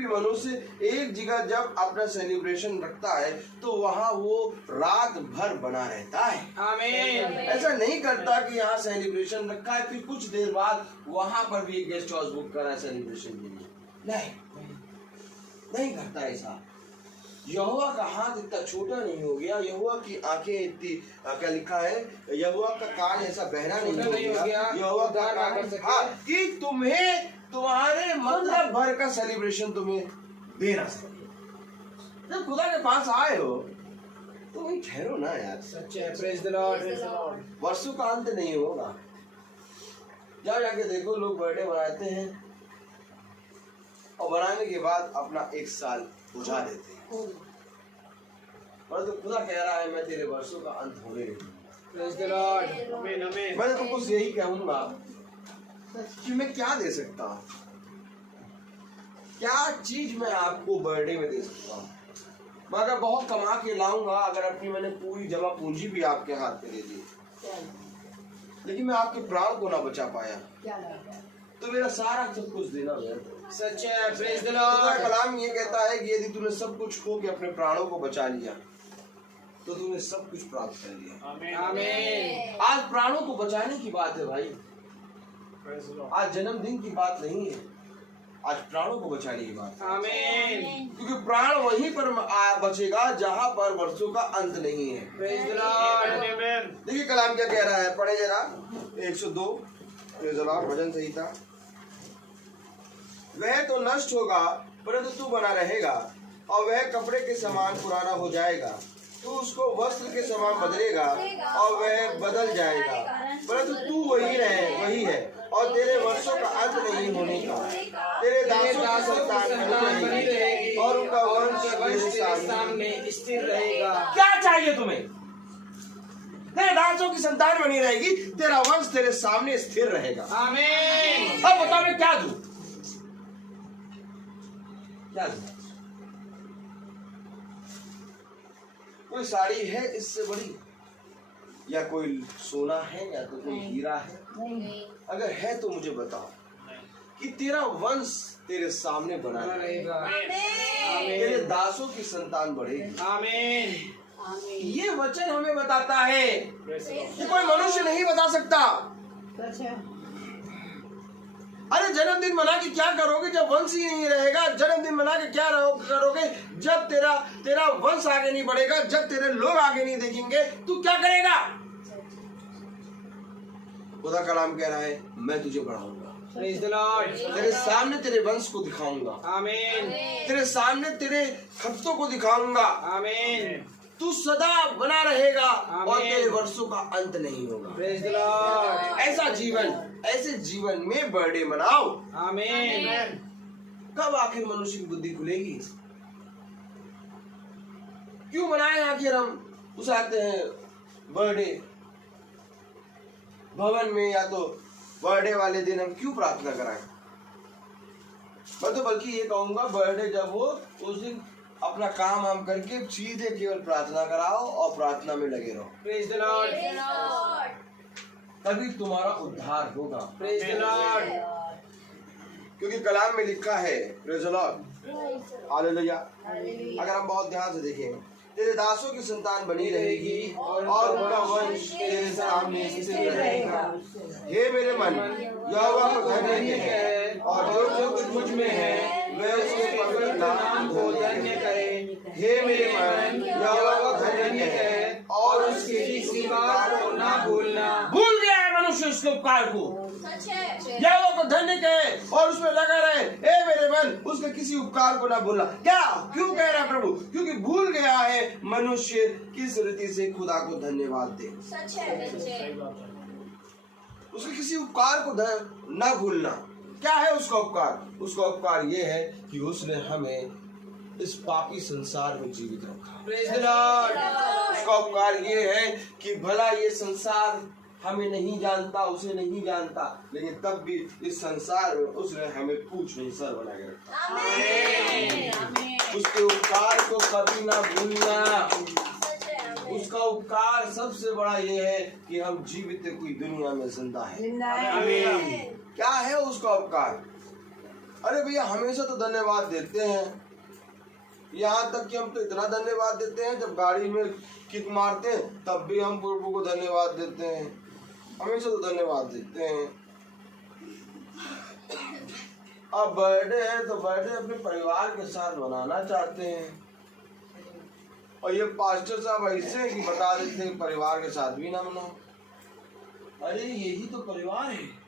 मनुष्य एक जगह जब अपना सेलिब्रेशन रखता है तो वहां वो रात भर बना रहता है। आमीन। ऐसा नहीं करता कि यहाँ सेलिब्रेशन रखा है फिर कुछ देर बाद वहां पर भी गेस्ट हाउस बुक करा सेलिब्रेशन के लिए, नहीं करता ऐसा। यहोवा का हाथ इतना छोटा नहीं हो गया, यहोवा की आंखें इतनी, क्या लिखा है, यहोवा का कान ऐसा बहरा नहीं हो गया, यहोवा का कान, हाँ, कि तुम्हें तुम्हारे मतलब भर का सेलिब्रेशन तुम्हें दे ना सके। जब खुदा के पास आए हो तो वही ठहरो ना यार। सच्चे। Praise the Lord. वर्षों का अंत नहीं होगा। जाके देखो, लोग बर्थडे बनाते हैं और बनाने के बाद अपना 1 साल बुझा देते हैं, पर तो खुदा कह रहा है मैं तेरे वर्षों का अंत होने नहीं दूंगा। Praise the Lord. मैं तुमको यही कहूंगा कि मैं क्या दे सकता हूँ, क्या चीज मैं आपको बर्थडे में दे सकता हूँ। मैं अगर बहुत कमा के लाऊंगा, अगर अपनी मैंने पूरी जमा पूंजी भी आपके हाथ में दे दी, लेकिन मैं आपके प्राण को ना बचा पाया, तो मेरा सारा सब कुछ देना व्यर्थ। सच्चे। प्रेज द खुदा लॉर्ड। कलाम ये कहता है कि यदि तूने सब कुछ खो के अपने प्राणों को बचा लिया तो तूने सब कुछ प्राप्त कर लिया। आमीन। आज प्राणों को बचाने की बात है भाई, आज जन्मदिन की बात नहीं है, आज प्राणों को बचाने की बात है। आमीन। क्योंकि प्राण वहीं पर बचेगा जहां पर वर्षों का अंत नहीं है। Praise the Lord. देखिए कलाम क्या कह रहा है, पढ़े जरा 102 प्रेज द लॉर्ड भजन संहिता। वह तो नष्ट होगा परंतु तू बना रहेगा, और वह कपड़े के समान पुराना हो जाएगा। तू उसको वस्त्र के समान बदलेगा और वह बदल जाएगा, परंतु तू वही है और तेरे वर्षों का अंत नहीं होने का। तेरे दासों की संतान बनी रहेगी और उनका वंश तेरे सामने स्थिर रहेगा। क्या चाहिए तुम्हें? तेरे दासों की संतान बनी रहेगी, तेरा वंश तेरे सामने स्थिर रहेगा। आमीन। अब बताओ मैं क्या दूं? क्या दूं? कोई साड़ी है इससे बड़ी, या कोई सोना है, या तो कोई हीरा है? अगर है तो मुझे बताओ कि तेरा वंश तेरे सामने बना रहेगा, तेरे दासों की संतान बढ़ेगी। आमीन। ये वचन हमें बताता है कि कोई मनुष्य नहीं बता सकता। अरे जन्मदिन मना के क्या करोगे जब वंश ही नहीं रहेगा? जन्मदिन मना के क्या करोगे जब तेरा वंश आगे नहीं बढ़ेगा, जब तेरे लोग आगे नहीं देखेंगे? तू क्या करेगा? खुदा का नाम कह रहा है, मैं तुझे बढ़ाऊंगा, प्रेज द लॉर्ड। तेरे सामने तेरे वंश को दिखाऊंगा, आमीन। तेरे सामने तेरे खत्तों को दिखाऊंगा। आमीन। तू सदा बना रहेगा और आमीन। तेरे वर्षों का अंत नहीं होगा। Praise the Lord. ऐसे जीवन में बर्थडे मनाओ। आमीन। कब आखिर मनुष्य की बुद्धि खुलेगी? क्यों मनाए आखिर हम उस आते हैं बर्थडे भवन में, या तो बर्थडे वाले दिन हम क्यों प्रार्थना कराएं? मैं तो बल्कि ये कहूंगा बर्थडे जब हो उस दिन अपना काम हम करके सीधे केवल प्रार्थना कराओ और प्रार्थना में लगे रहो। Praise the Lord. तभी तुम्हारा उद्धार होगा। Praise the Lord. क्योंकि कलाम में लिखा है, प्रेज द लॉर्ड, हालेलुया। अगर हम बहुत ध्यान से देखें, तेरे दासों की संतान बनी रहेगी और उनका वंश तेरे सामने स्थिर रहेगा। हे मेरे मन, यहोवा को धन्य कहे और जो कुछ मुझ में है वह उसके पवित्र नाम को धन्य करे। हे मेरे मन, यहोवा को धन्य कहे और उसके किसी उपकार को ना भूलना। भूल गया है मनुष्य उसके उपकार को, यहोवा को धन्य कहे और उसमें लगा रहे। हे मेरे मन, उसके किसी उपकार को ना भूलना। क्या क्यों कह रहा है प्रभु? क्योंकि भूल गया है मनुष्य किस रीति से खुदा को धन्यवाद दे। उसके किसी उपकार को ना भूलना। क्या है उसका उपकार? उसका उपकार ये है कि उसने हमें इस पापी संसार में जीवित रखा। Praise the Lord. उसका उपकार ये है कि भला ये संसार हमें नहीं जानता, उसे नहीं जानता, लेकिन तब भी इस संसार में उसने हमें पूछ नहीं सर बना के रखा। उसके उपकार को कभी ना भूलना। उसका उपकार सबसे बड़ा ये है कि हम जीवित कोई दुनिया में जिंदा है। क्या है उसका उपकार? अरे भैया हमेशा तो धन्यवाद देते हैं, यहाँ तक कि हम तो इतना धन्यवाद देते हैं जब गाड़ी में किक मारते हैं तब भी हम प्रभु को धन्यवाद देते हैं। हमेशा तो धन्यवाद देते हैं। अब बर्थडे है तो बर्थडे अपने परिवार के साथ मनाना चाहते हैं, और ये पास्टर साहब ऐसे हैं कि बता देते हैं परिवार के साथ भी ना मनाओ। अरे यही तो परिवार है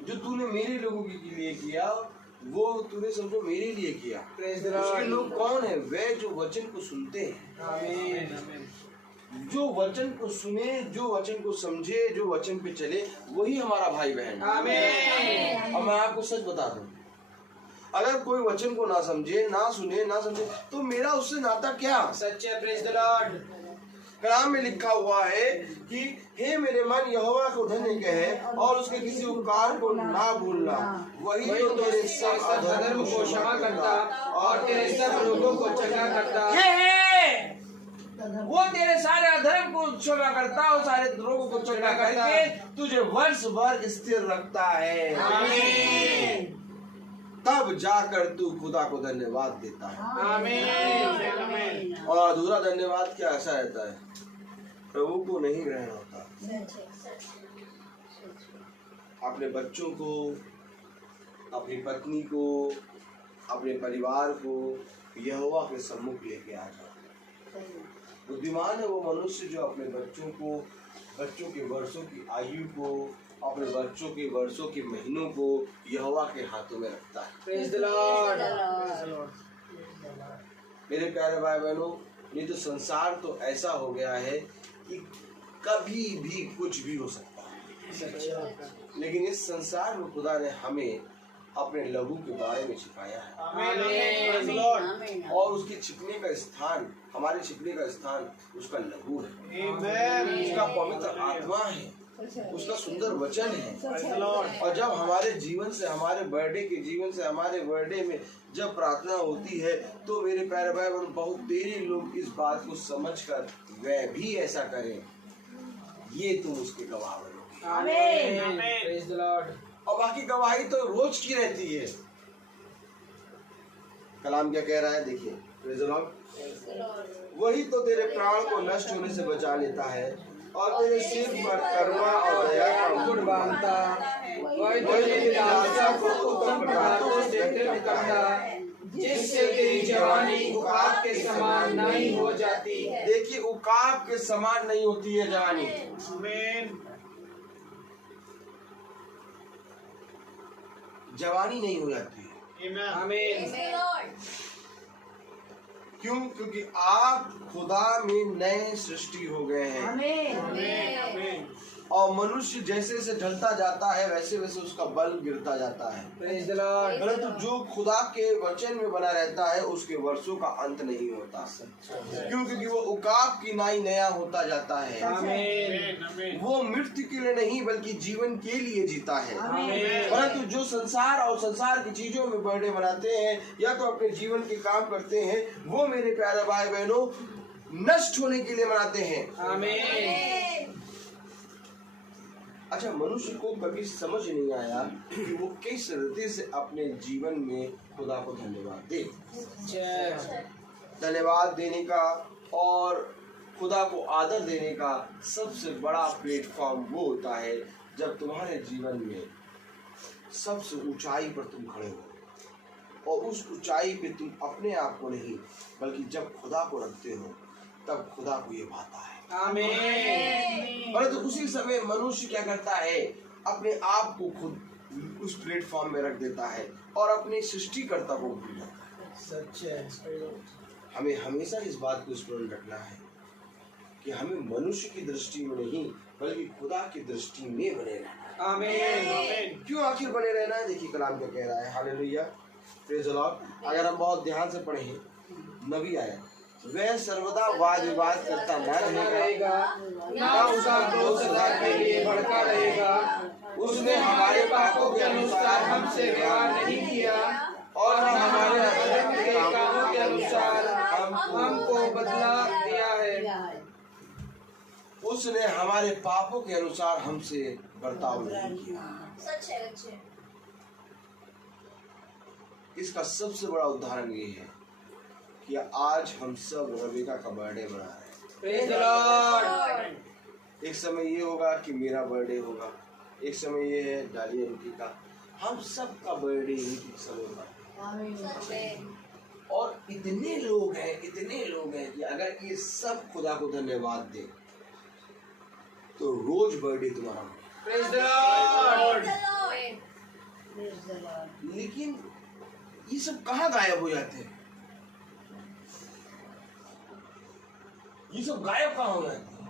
जो तूने मेरे लोगों के लिए किया, वो तूने समझो मेरे लिए किया। उसके लोग कौन है? वे जो वचन को सुनते हैं। आमीन। जो वचन को सुने, जो वचन को समझे, जो वचन पे चले, वही हमारा भाई बहन। आमीन। और मैं आपको सच बता दूं, अगर कोई वचन को ना समझे, ना सुने, ना समझे, तो मेरा उससे नाता क्या? सच्चे। Praise the Lord. कलाम में लिखा हुआ है कि हे मेरे मन, यहोवा को धन्य कहे और उसके किसी उपकार को ना भूलना। वही तो तेरे सब अधर्म को क्षमा करता और तेरे सब रोगों को चंगा करता। ये है वो तेरे सारे अधर्म को क्षमा करता और सारे रोगों को चंगा करके तुझे वर्ष भर स्थिर रखता है। आमीन। तब जाकर तू खुदा को धन्यवाद देता है। आमीन। और अधूरा धन्यवाद क्या ऐसा रहता है, प्रभु को नहीं ग्रहण होता। अपने बच्चों को, अपनी पत्नी को, अपने परिवार को यहोवा के सम्मुख लेके आ जाओ। बुद्धिमान है वो मनुष्य जो अपने बच्चों को, बच्चों के वर्षों की आयु को, अपने बच्चों के वर्षों के महीनों को यहोवा के हाथों में रखता है। Praise the Lord. मेरे प्यारे भाई बहनों, ये तो संसार तो ऐसा हो गया है कि कभी भी कुछ भी हो सकता है, लेकिन इस संसार में खुदा ने हमें अपने लहू के बारे में छिपाया है। आमीन। और उसके छिपने का स्थान, हमारे छिपने का स्थान उसका लहू है, उसका पवित्र आत्मा है, उसका सुंदर वचन है। और जब हमारे जीवन से, हमारे बर्थडे के जीवन से, हमारे बर्थडे में जब प्रार्थना होती है तो मेरे प्यारे भाई बहन, बहुत देरी लोग इस बात को समझकर वह भी ऐसा करें, ये तुम उसके गवाह बनोगे। आमीन। Praise the Lord. और बाकी गवाही तो रोज की रहती है। कलाम क्या कह रहा है, देखिए, प्रेज द लॉर्ड। वही तो तेरे प्राण को नष्ट होने से बचा लेता है और तेरे सिर पर करुणा और दया का मुकुट बांधता। वही तेरी लालसा को उत्तम पदार्थों से तृप्त करता, जिससे तेरी जवानी उकाब के समान नहीं हो जाती है। देखिए, उकाब के समान नहीं होती है जवानी। जवानी नहीं हो जाती है। आमीन। क्यों? क्योंकि आप खुदा में नए सृष्टि हो गए हैं। और मनुष्य जैसे जैसे ढलता जाता है वैसे वैसे उसका बल गिरता जाता है। Praise the Lord. परंतु जो खुदा के वचन में बना रहता है उसके वर्षों का अंत नहीं होता। क्यों? क्योंकि वो उकाब की नाई नया होता जाता है। आमीन। वो मृत्यु के लिए नहीं बल्कि जीवन के लिए जीता है। आमीन। परंतु जो संसार और संसार की चीजों में बर्थडे मनाते हैं या तो अपने जीवन के काम करते हैं, वो मेरे प्यारे भाई बहनों नष्ट होने के लिए मनाते हैं। आमीन। अच्छा, मनुष्य को कभी समझ नहीं आया कि वो किस रीति से अपने जीवन में खुदा को धन्यवाद दे। धन्यवाद देने का और खुदा को आदर देने का सबसे बड़ा प्लेटफॉर्म वो होता है जब तुम्हारे जीवन में सबसे ऊंचाई पर तुम खड़े हो और उस ऊंचाई पे तुम अपने आप को नहीं बल्कि जब खुदा को रखते हो तब खुदा को ये भाता है। आमीन। परंतु उसी समय मनुष्य क्या करता है, अपने आप को खुद उस प्लेटफॉर्म में रख देता है और अपने सृष्टिकर्ता को भूल जाता है। सच है। हमें हमेशा इस बात को स्मरण रखना है कि हमें मनुष्य की दृष्टि में नहीं बल्कि खुदा की दृष्टि में बने रहना है। आमीन। क्यों आखिर बने रहना है? देखिए, कलाम क्या कह रहा है। Hallelujah, praise the Lord. अगर हम बहुत ध्यान से पढ़ें, नबी आया, वह सर्वदा वाद विवाद करता न रहेगा, ना उसका क्रोध सदा के लिए भड़का रहेगा। उसने हमारे पापों के अनुसार हमसे व्यवहार नहीं किया और न हमारे अधर्म के कामों के अनुसार हमको बदला दिया है। उसने हमारे पापों के अनुसार हमसे बर्ताव नहीं किया। सच है। इसका सबसे बड़ा उदाहरण ये है कि आज हम सब रविका का बर्थडे मना रहे हैं। Praise the Lord. एक समय ये होगा कि मेरा बर्थडे होगा, एक समय ये है डालिया इनकी का, हम सब का बर्थडे एक समय पर। और इतने लोग हैं कि अगर ये सब खुदा को धन्यवाद दे तो रोज बर्थडे तुम्हारा होगा। Praise the Lord. लेकिन ये सब कहाँ गायब हो जाते हैं? ये सब गायब कहाँ हो जाते हैं?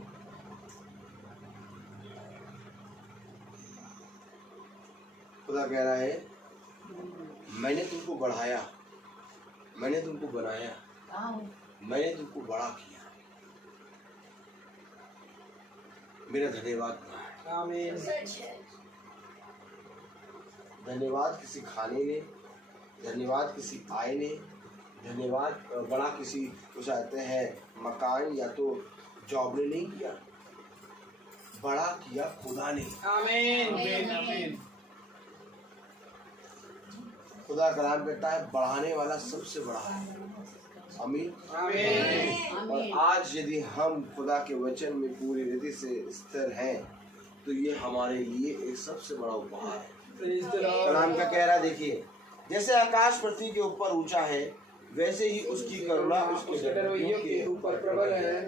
खुदा कह रहा है, मैंने तुमको बढ़ाया, मैंने तुमको बनाया, मैंने तुमको बड़ा किया, मेरा धन्यवाद कहा। आमीन। धन्यवाद किसी खाने ने, धन्यवाद किसी आय ने, धन्यवाद बड़ा किसी को चाहते हैं मकान या तो जॉब ने नहीं किया, बड़ा किया खुदा ने। आमीन। खुदा कलाम कहता है बढ़ाने वाला सबसे बड़ा है। आमीन। और आज यदि हम खुदा के वचन में पूरी रीति से स्थिर हैं तो ये हमारे लिए एक सबसे बड़ा उपहार है। कलाम का कह रहा देखिए, जैसे आकाश पृथ्वी के ऊपर ऊंचा है वैसे ही उसकी करुणा उसके डरवैयों के ऊपर प्रबल है।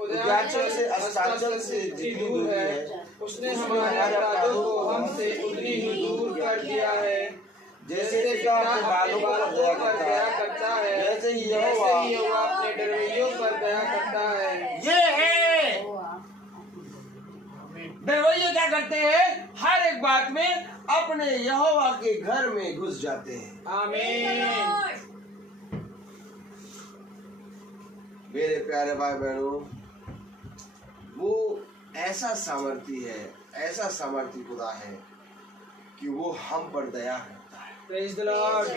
उद्याचल से अस्ताचल से जितनी दूर है उसने हमारे अपराधों को हमसे उतनी ही दूर कर दिया है। जैसे पिता अपने बालों पर दया करता है वैसे ही यहोवा अपने डरवैयों पर दया करता है। ये है डरवैये क्या करते हैं? हर एक बात में अपने यहोवा के घर में घुस जाते हैं। आमीन। मेरे प्यारे भाई बहनों, वो ऐसा सामर्थी है, ऐसा सामर्थी खुदा है कि वो हम पर दया करता है। Praise the Lord.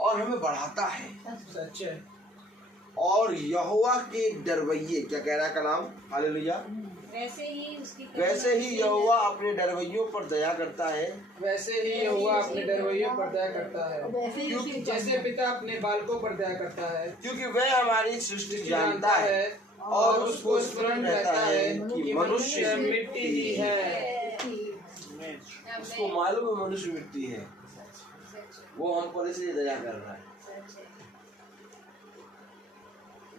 और हमें बढ़ाता है। सच है। और यहोवा के डरवैये क्या कह रहा है कलाम? हालेलुया। वैसे ही यहोवा अपने डरवैयों पर दया करता है। वैसे ही यहोवा अपने डरवैयों पर दया करता है, क्योंकि जैसे पिता अपने बालकों पर दया करता है, क्योंकि वह हमारी सृष्टि जानता है और उसको स्मरण रहता है कि मनुष्य मिट्टी ही है। उसको मालूम है मनुष्य मिट्टी है, वो हम पर इसलिए दया कर रहा है।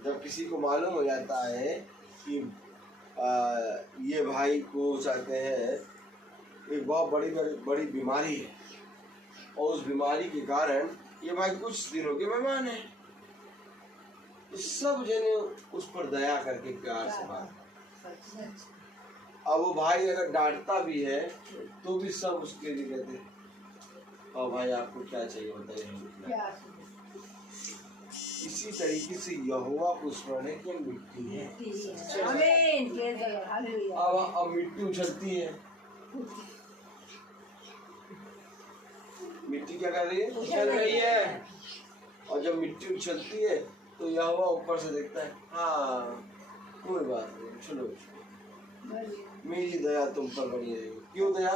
जब किसी को मालूम हो जाता है कि ये भाई को चाहते हैं एक बहुत बड़ी बीमारी है और उस बीमारी के कारण ये भाई कुछ दिनों के मेहमान है, तो सब जने उस पर दया करके प्यार से बात। अब वो भाई अगर डांटता भी है तो भी सब उसके लिए कहते हैं, और भाई आपको क्या चाहिए बताइए। इसी तरीके से यहोवा को स्मरण है कि हम मिट्टी है। अब मिट्टी उछलती है, मिट्टी क्या कर रही है? उछल रही है। और जब मिट्टी उछलती है तो यहोवा ऊपर से देखता है, हाँ कोई बात नहीं, चलो मेरी दया तुम पर बनी रहेगी। क्यों दया?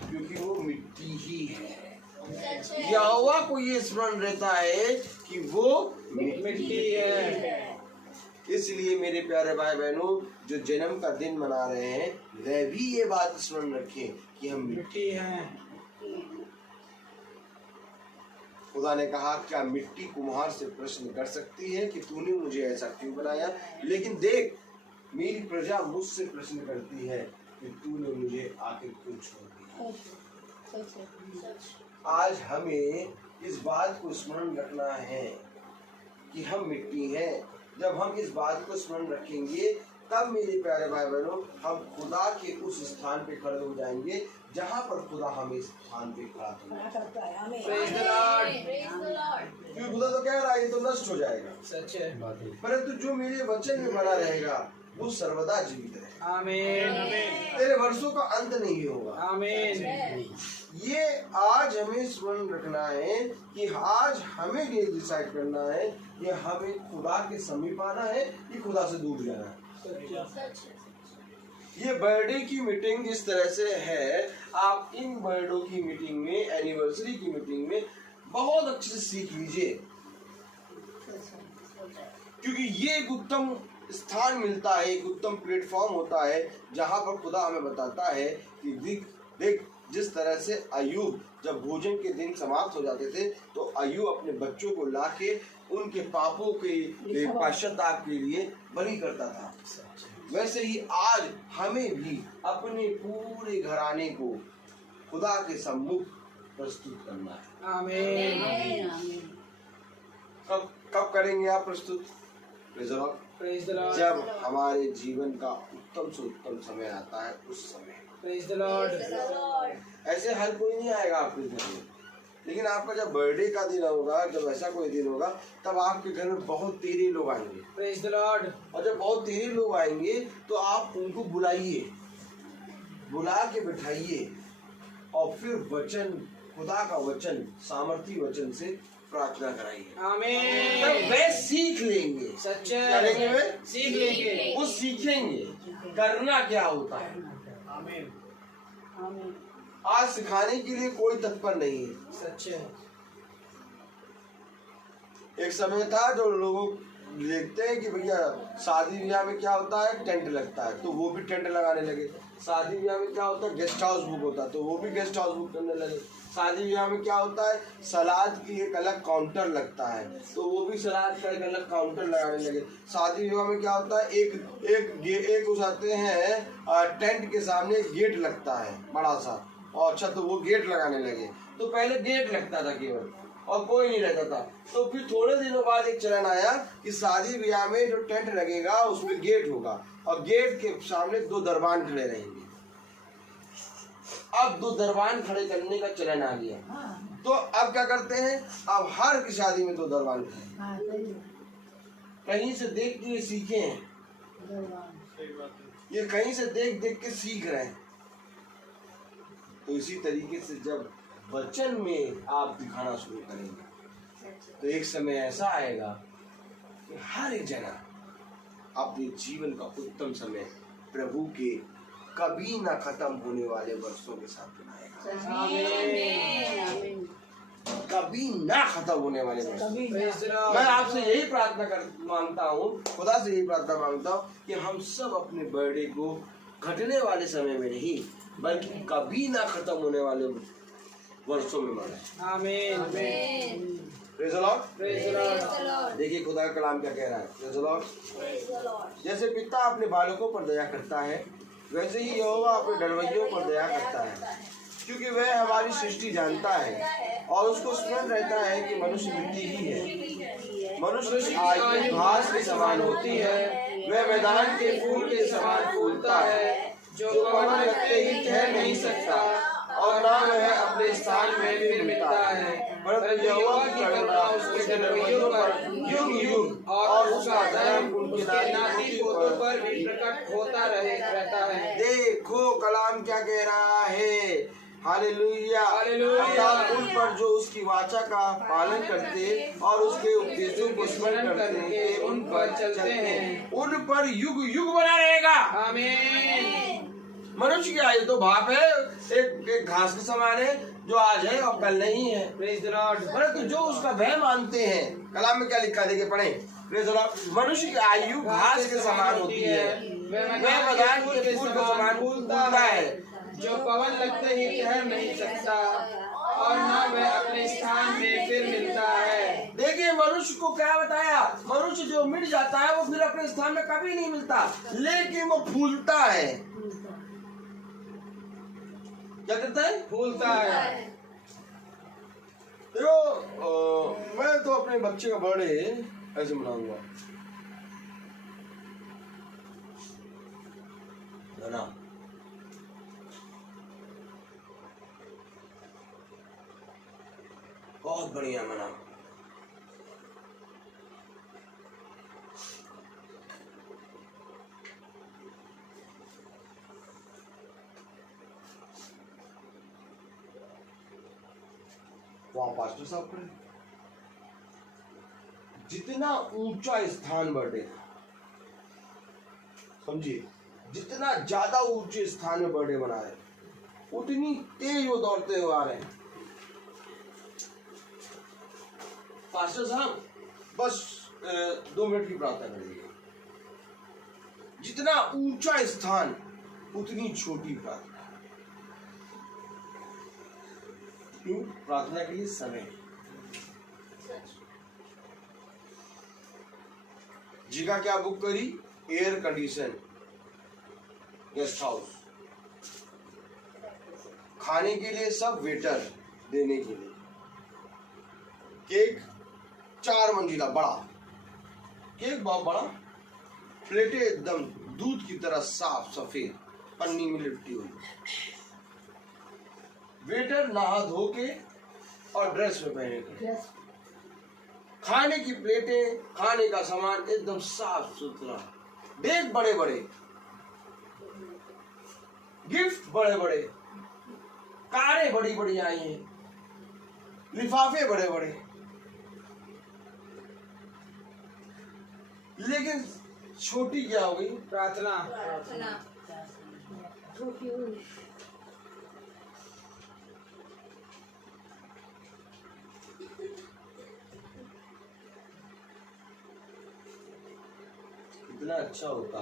क्योंकि वो मिट्टी ही है। यहोवा को ये स्मरण रहता है कि वो मिट्टी है। इसलिए मेरे प्यारे भाई बहनों, जो जन्म का दिन मना रहे हैं वह भी ये बात स्मरण रखें कि हम मिट्टी हैं। खुदा ने कहा, क्या मिट्टी कुम्हार से प्रश्न कर सकती है कि तूने मुझे ऐसा क्यों बनाया? लेकिन देख, मेरी प्रजा मुझसे प्रश्न करती है कि तूने मुझे आखिर क्यों छोड़ दिया। आज हमें इस बात को स्मरण रखना है कि हम मिट्टी हैं। जब हम इस बात को स्मरण रखेंगे तब मेरे प्यारे भाई बहनों, हम खुदा के उस स्थान पे खड़े हो जाएंगे जहाँ पर खुदा हमें इस स्थान पे खड़ा करता है। Praise the Lord. क्योंकि खुदा तो कह रहा है ये तो नष्ट हो जाएगा, सच है, परंतु जो मेरे वचन में बना रहेगा वो सर्वदा जीवित रहेगा। आमीन। तेरे वर्षों का अंत नहीं होगा। आमीन। ये आज हमें स्मरण रखना है कि आज हमें ये डिसाइड करना है कि हमें खुदा के समीप आना है कि खुदा से दूर जाना है। ये बर्थडे की मीटिंग जिस तरह से है, आप इन बर्थडे की मीटिंग में, एनिवर्सरी की मीटिंग में बहुत अच्छे से सीख लीजिए, क्योंकि ये एक उत्तम स्थान मिलता है, एक उत्तम प्लेटफॉर्म होता है जहाँ पर खुदा हमें बताता है कि देख जिस तरह से अय्यूब जब भोजन के दिन समाप्त हो जाते थे तो अय्यूब अपने बच्चों को लाके उनके पापों के पश्चाताप के लिए बलि करता था, वैसे ही आज हमें भी अपने पूरे घराने को खुदा के सम्मुख प्रस्तुत करना है। आमीन। कब करेंगे आप प्रस्तुत? Praise the Lord. जब हमारे जीवन का उत्तम से उत्तम समय आता है, उस समय। Praise the Lord. ऐसे हर कोई नहीं आएगा आपके घर में, लेकिन आपका जब बर्थडे का दिन होगा, जब ऐसा कोई दिन होगा, तब आपके घर में बहुत तेरे लोग आएंगे। Praise the Lord. और जब बहुत तेरे लोग आएंगे तो आप उनको बुलाइए, बुला के बिठाइए और फिर वचन, खुदा का वचन, सामर्थी वचन से प्रार्थना कराइए। आमीन। तब वे सीख लेंगे। सच क्या लेंगे वे? सीख लेंगे। वो सीखेंगे करना क्या होता है। आमीन। आज सिखाने के लिए कोई तत्पर नहीं है, सच है। एक समय था जो लोग देखते हैं कि भैया शादी ब्याह में क्या होता है, टेंट लगता है, तो वो भी टेंट लगाने लगे। शादी ब्याह में क्या होता है, गेस्ट हाउस बुक होता है, तो वो भी गेस्ट हाउस बुक करने लगे। शादी ब्याह में क्या होता है, सलाद की एक अलग काउंटर लगता है, तो वो भी सलाद का एक अलग काउंटर लगाने लगे। शादी ब्याह में क्या होता है, एक उठाते हैं टेंट के सामने एक गेट लगता है बड़ा सा, और अच्छा तो वो गेट लगाने लगे। तो पहले गेट लगता था केवल और कोई नहीं रहता था। तो फिर थोड़े दिनों बाद एक चलन आया कि शादी ब्याह में जो टेंट लगेगा उसमें गेट होगा और गेट के सामने 2 दरबान खड़े रहेंगे। अब 2 दरबान खड़े करने का चलन आ गया। तो अब क्या करते हैं, अब हर की शादी में 2 दरबान खड़े, कहीं से देख के सीखे हैं, ये कहीं से देख देख के सीख रहे हैं। तो इसी तरीके से जब वचन में आप दिखाना शुरू करेंगे तो एक समय ऐसा आएगा कि हर एक जना अपने जीवन का उत्तम समय प्रभु के कभी ना खत्म होने वाले वर्षों के साथ बनाएगा। कभी ना खत्म होने वाले वर्ष। मैं आपसे यही प्रार्थना मांगता हूँ, खुदा से यही प्रार्थना मांगता हूँ कि हम सब अपने बर्थडे को घटने वाले समय में नहीं बल्कि कभी ना खत्म होने वाले वर्षों में मनाएं। आमीन। Praise the Lord. देखिए खुदा का कलाम क्या कह रहा है। Praise the Lord. जैसे पिता अपने बालकों पर दया करता है वैसे ही यहोवा अपने डरवैयों पर दया करता है, क्योंकि वह हमारी सृष्टि जानता है और उसको स्मरण रहता है कि मनुष्य मिट्टी ही है। मनुष्य की आयु घास के समान होती है, वह मैदान के फूल के समान फूलता है, जो पवन लगते ही ठहर नहीं सकता और ना वह अपने स्थान में फिर मिलता है, परंतु यहोवा की करुणा उसके डरवैयों पर युग युग और उसका धर्म उनके नाती पोतों पर भी प्रकट होता रहता है। देखो कलाम क्या कह रहा है। हालेलुया। उन पर जो उसकी वाचा का पालन करते और उसके उपदेशों को स्मरण करते उन पर चलते हैं, उन पर युग युग बना रहेगा। आमीन। मनुष्य की आयु तो भाप है, एक घास के समान है जो आज है और कल नहीं है। Praise the Lord. परंतु जो उसका भय मानते हैं, कलाम में क्या लिखा है देखिए पढ़े। Praise the Lord. मनुष्य की आयु घास के समान होती है, वह मैदान के फूल के समान फूलता है, जो पवन लगते ही ठहर नहीं सकता और ना वह अपने स्थान में फिर मिलता है। देखिए मनुष्य को क्या बताया, मनुष्य जो मिट जाता है वो फिर अपने स्थान में कभी नहीं मिलता, लेकिन वो फूलता है। क्या करता है, फूलता है। देखो मैं तो अपने बच्चे का बर्थडे ऐसे मनाऊंगा, है ना। बहुत बढ़िया मना। वहां पास्टर साहब खड़े, जितना ऊंचा स्थान बर्थडे, समझिए जितना ज्यादा ऊंचे स्थान में बर्थडे बना है उतनी तेज वो दौड़ते हुए आ रहे हैं। पास्टर साहब बस 2 मिनट की प्रार्थना करिए। जितना ऊंचा स्थान उतनी छोटी प्रार्थना। क्यों? प्रार्थना के लिए समय। जगह क्या बुक करी, एयर कंडीशन गेस्ट हाउस, खाने के लिए सब वेटर देने के लिए, केक 4 मंजिला बड़ा केक, बहुत बड़ा, प्लेटें एकदम दूध की तरह साफ सफेद पन्नी में लिपटी हुई, वेटर नहा धो के और ड्रेस में पहने के, खाने की प्लेटें, खाने का सामान एकदम साफ सुथरा, डेक बड़े बड़े, गिफ्ट बड़े बड़े, कारें बड़ी बड़ी आई हैं, लिफाफे बड़े बड़े, लेकिन छोटी क्या हो गई, प्रार्थना। कितना अच्छा होता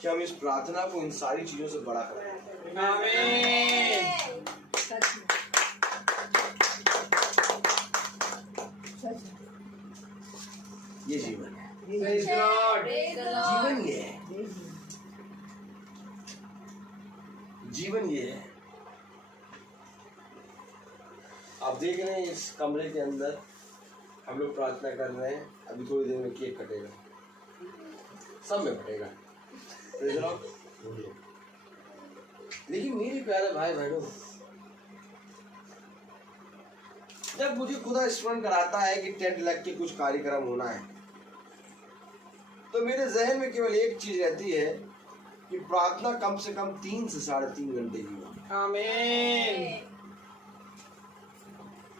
कि हम इस प्रार्थना को इन सारी चीजों से बड़ा करें। आमीन। ये जीवन है, Praise the Lord. जीवन ये है, जीवन ये है। आप देख रहे हैं इस कमरे के अंदर हम लोग प्रार्थना कर रहे हैं। अभी थोड़ी देर में केक कटेगा, सब में फटेगा। Praise the Lord. लेकिन मेरे प्यारे भाई बहनों, जब मुझे खुदा स्मरण कराता है कि टेंट लग के कुछ कार्यक्रम होना है, तो मेरे जहन में केवल एक चीज रहती है कि प्रार्थना कम से कम 3 से 3.5 घंटे की हो। आमीन।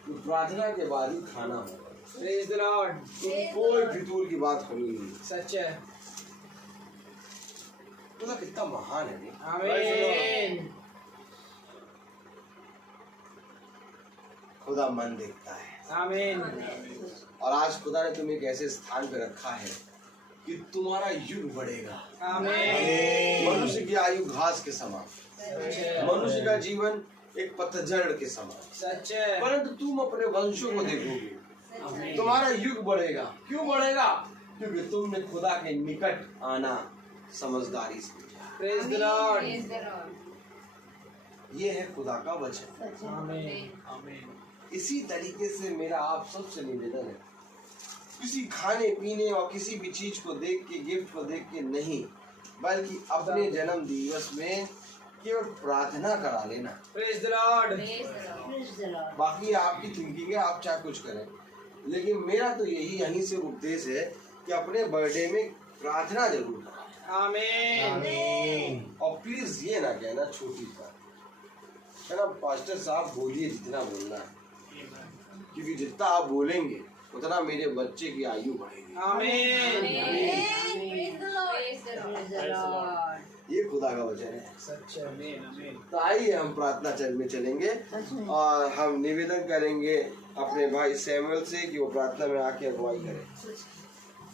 तो प्रार्थना के बाद ही खाना होगा। Praise the Lord. कोई फितूर की बात होनी नहीं। सच है। खुदा कितना महान है। आमीन। खुदा मन देखता है। आमीन। और आज खुदा ने तुम्हें एक ऐसे स्थान पे रखा है कि तुम्हारा युग बढ़ेगा। आमीन। मनुष्य की आयु घास के समान, मनुष्य का जीवन एक पतझड़ के समान, सच है। परंतु तुम अपने वंशों को देखोगे, तुम्हारा युग बढ़ेगा। क्यों बढ़ेगा? क्योंकि तुमने खुदा के निकट आना समझदारी से किया। Praise the Lord. ये है खुदा का वचन। आमीन। आमीन। इसी तरीके से मेरा आप सबसे निवेदन है, किसी खाने पीने और किसी भी चीज को देख के, गिफ्ट को देख के नहीं, बल्कि अपने जन्म दिवस में केवल प्रार्थना करा लेना। Praise the Lord. बाकी आपकी थिंकिंग है, आप चाहे कुछ करें, लेकिन मेरा तो यहीं से उपदेश है कि अपने बर्थडे में प्रार्थना जरूर करें। आमीन। और प्लीज ये ना कहना छोटी बात है ना, पास्टर साहब बोलिए जितना बोलना है, क्योंकि जितना आप बोलेंगे उतना मेरे बच्चे की आयु बढ़ेगी। आमीन। ये खुदा का वचन है। सच है। आमीन। आमीन। तो आइए हम प्रार्थना चल में चलेंगे और हम निवेदन करेंगे अपने भाई सैमुअल से कि वो प्रार्थना में आके अगुवाई करें।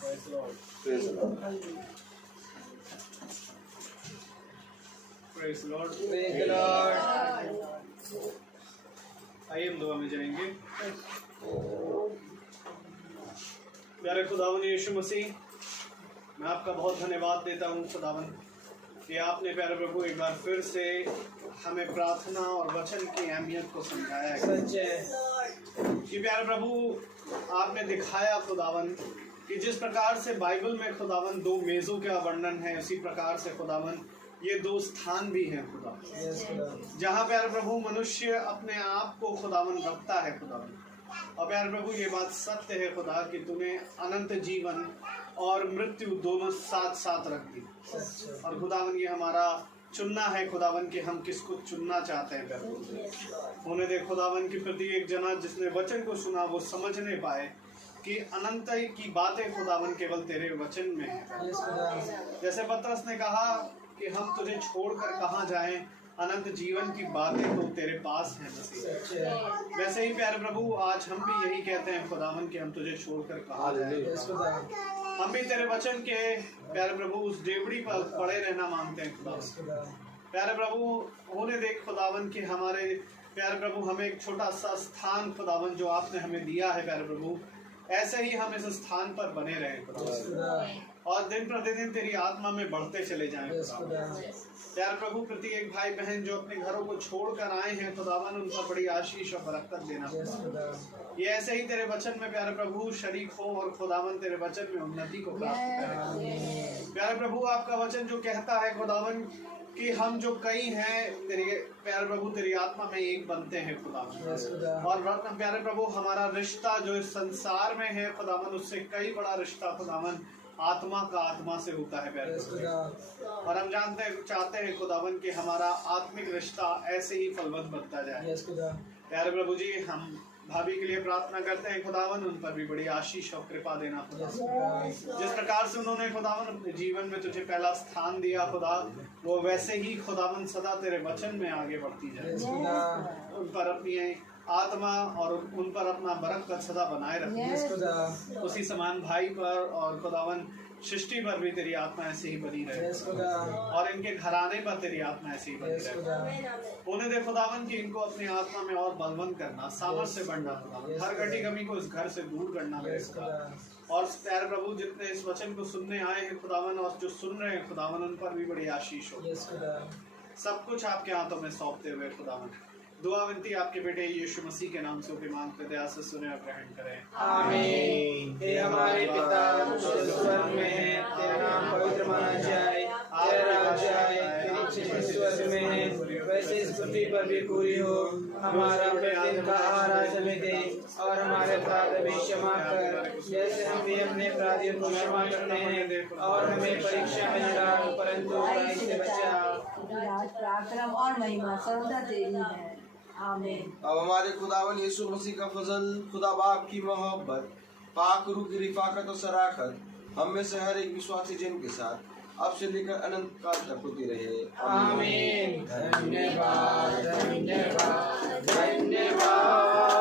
Praise the Lord. Praise the Lord. Praise the Lord. Praise the Lord. आइए हम दुआ में जाएंगे। प्यारे खुदावन यीशु मसीह, मैं आपका बहुत धन्यवाद देता हूँ खुदावन कि आपने प्यारे प्रभु एक बार फिर से हमें प्रार्थना और वचन की अहमियत को समझाया है। सच है। कि प्यारे प्रभु आपने दिखाया खुदावन कि जिस प्रकार से बाइबल में खुदावन 2 मेज़ों का वर्णन है, उसी प्रकार से खुदावन ये 2 स्थान भी हैं खुदा, Yes, खुदा। जहाँ प्यारे प्रभु मनुष्य अपने आप को खुदावन रखता है खुदावन। और प्यारे प्रभु ये बात सत्य है खुदा कि तूने अनंत जीवन और मृत्यु दोनों साथ साथ रख दी। सच है। और खुदावन ये हमारा चुनना है खुदावन कि हम किसको चुनना चाहते हैं प्यारे प्रभु। होने दे खुदावन की प्रत्येक जना जिसने वचन को सुना वो समझने पाए कि अनंत की बातें खुदावन केवल तेरे वचन में है। Yes, खुदा। जैसे पतरस ने कहा कि हम तुझे छोड़कर कहाँ जाएं, अनंत जीवन की बातें तो तेरे पास हैं मसीह। सच है। वैसे ही प्यारे प्रभु आज हम भी यही कहते हैं खुदावन कि हम तुझे छोड़कर कहाँ जाएं। Yes, खुदा। हम भी तेरे वचन के प्यारे प्रभु उस डेवड़ी पर पड़े रहना मांगते हैं खुदा। Yes, खुदा। प्यारे प्रभु होने दे खुदावन कि हमारे प्यारे प्रभु हमें एक छोटा सा स्थान खुदावन जो आपने हमें दिया है प्यारे प्रभु, ऐसे ही हम इस स्थान पर बने रहें Yes, खुदावन, खुदा। और दिन प्रतिदिन तेरी आत्मा में बढ़ते चले जाएं Yes, खुदावन। खुदा। प्यारे प्रभु प्रत्येक भाई बहन जो अपने घरों को छोड़कर आए हैं खुदावन, उन पर बड़ी आशीष और बरकत देना। Yes, खुदा। ये ऐसे ही तेरे वचन में प्यारे प्रभु शरीक हो और खुदावन तेरे वचन में उन्नति को प्राप्त करें। प्यारे प्रभु आपका वचन जो कहता है खुदावन कि हम जो कई हैं तेरे प्यारे प्रभु तेरी आत्मा में एक बनते हैं खुदावन। Yes, खुदा। और प्यारे प्रभु हमारा रिश्ता जो इस संसार में है खुदावन, उससे कई बड़ा रिश्ता खुदावन आत्मा का आत्मा से होता है प्यारे Yes, प्रभु। खुदा। और हम चाहते हैं खुदावन कि हमारा आत्मिक रिश्ता ऐसे ही फलवत बनता जाए। Yes, खुदा। प्यारे प्रभु जी हम भाभी के लिए प्रार्थना करते हैं खुदावन, उन पर भी बड़ी आशीष और कृपा देना Yes, खुदावन। खुदा। जिस प्रकार से उन्होंने खुदावन अपने जीवन में तुझे पहला स्थान दिया खुदा, वो वैसे ही खुदावन सदा तेरे वचन में आगे बढ़ती जाए। Yes, खुदा। उन पर अपनी आत्मा और उन पर अपना बरकत सदा बनाए रखे। उसी समान भाई पर और खुदावन सृष्टि पर भी तेरी आत्मा ऐसे ही बनी रहे और इनके घराने पर तेरी आत्मा ऐसे ही बनी रहे। उन्हें दे खुदावन की इनको अपनी आत्मा में और बलवंत करना, सामर्थ्य से बढ़ना, खुदावन हर घटी कमी को इस घर से दूर करना मेरे खुदा। और प्यारे प्रभु जितने इस वचन को सुनने आए हैं खुदावन और जो सुन रहे हैं खुदावन, उन पर भी बड़ी आशीष हो। सब कुछ आपके हाथों में सौंपते हुए खुदावन दुआ विनती आपके बेटे यीशु मसीह के नाम से मांगते दया से सुने और ग्रहण करें। आमीन। हे हमारे पिता जो स्वर्ग में है, तेरा नाम पवित्र माना जाए, तेरा राज्य आए, तेरी इच्छा स्वर्ग में है वैसे इस पृथ्वी पर भी पूरी हो। हमारा प्रतिदिन का आहार आज हमें दे और हमारे अपराध भी क्षमा कर जैसे हम भी अपने अपराधियों को क्षमा करते हैं, और हमें परीक्षा में न डाल परंतु बुराई से बचा। राज प्रार्थना और महिमा सर्वदा तेरी है। आमीन। अब हमारे खुदावन यीशु मसीह का फजल, खुदा बाप की मोहब्बत, पाक रूह की रिफाकत और सराखत हम में से हर एक विश्वासी जन के साथ अब से लेकर अनंत काल तक होती रहे। आमीन। धन्यवाद धन्यवाद धन्यवाद।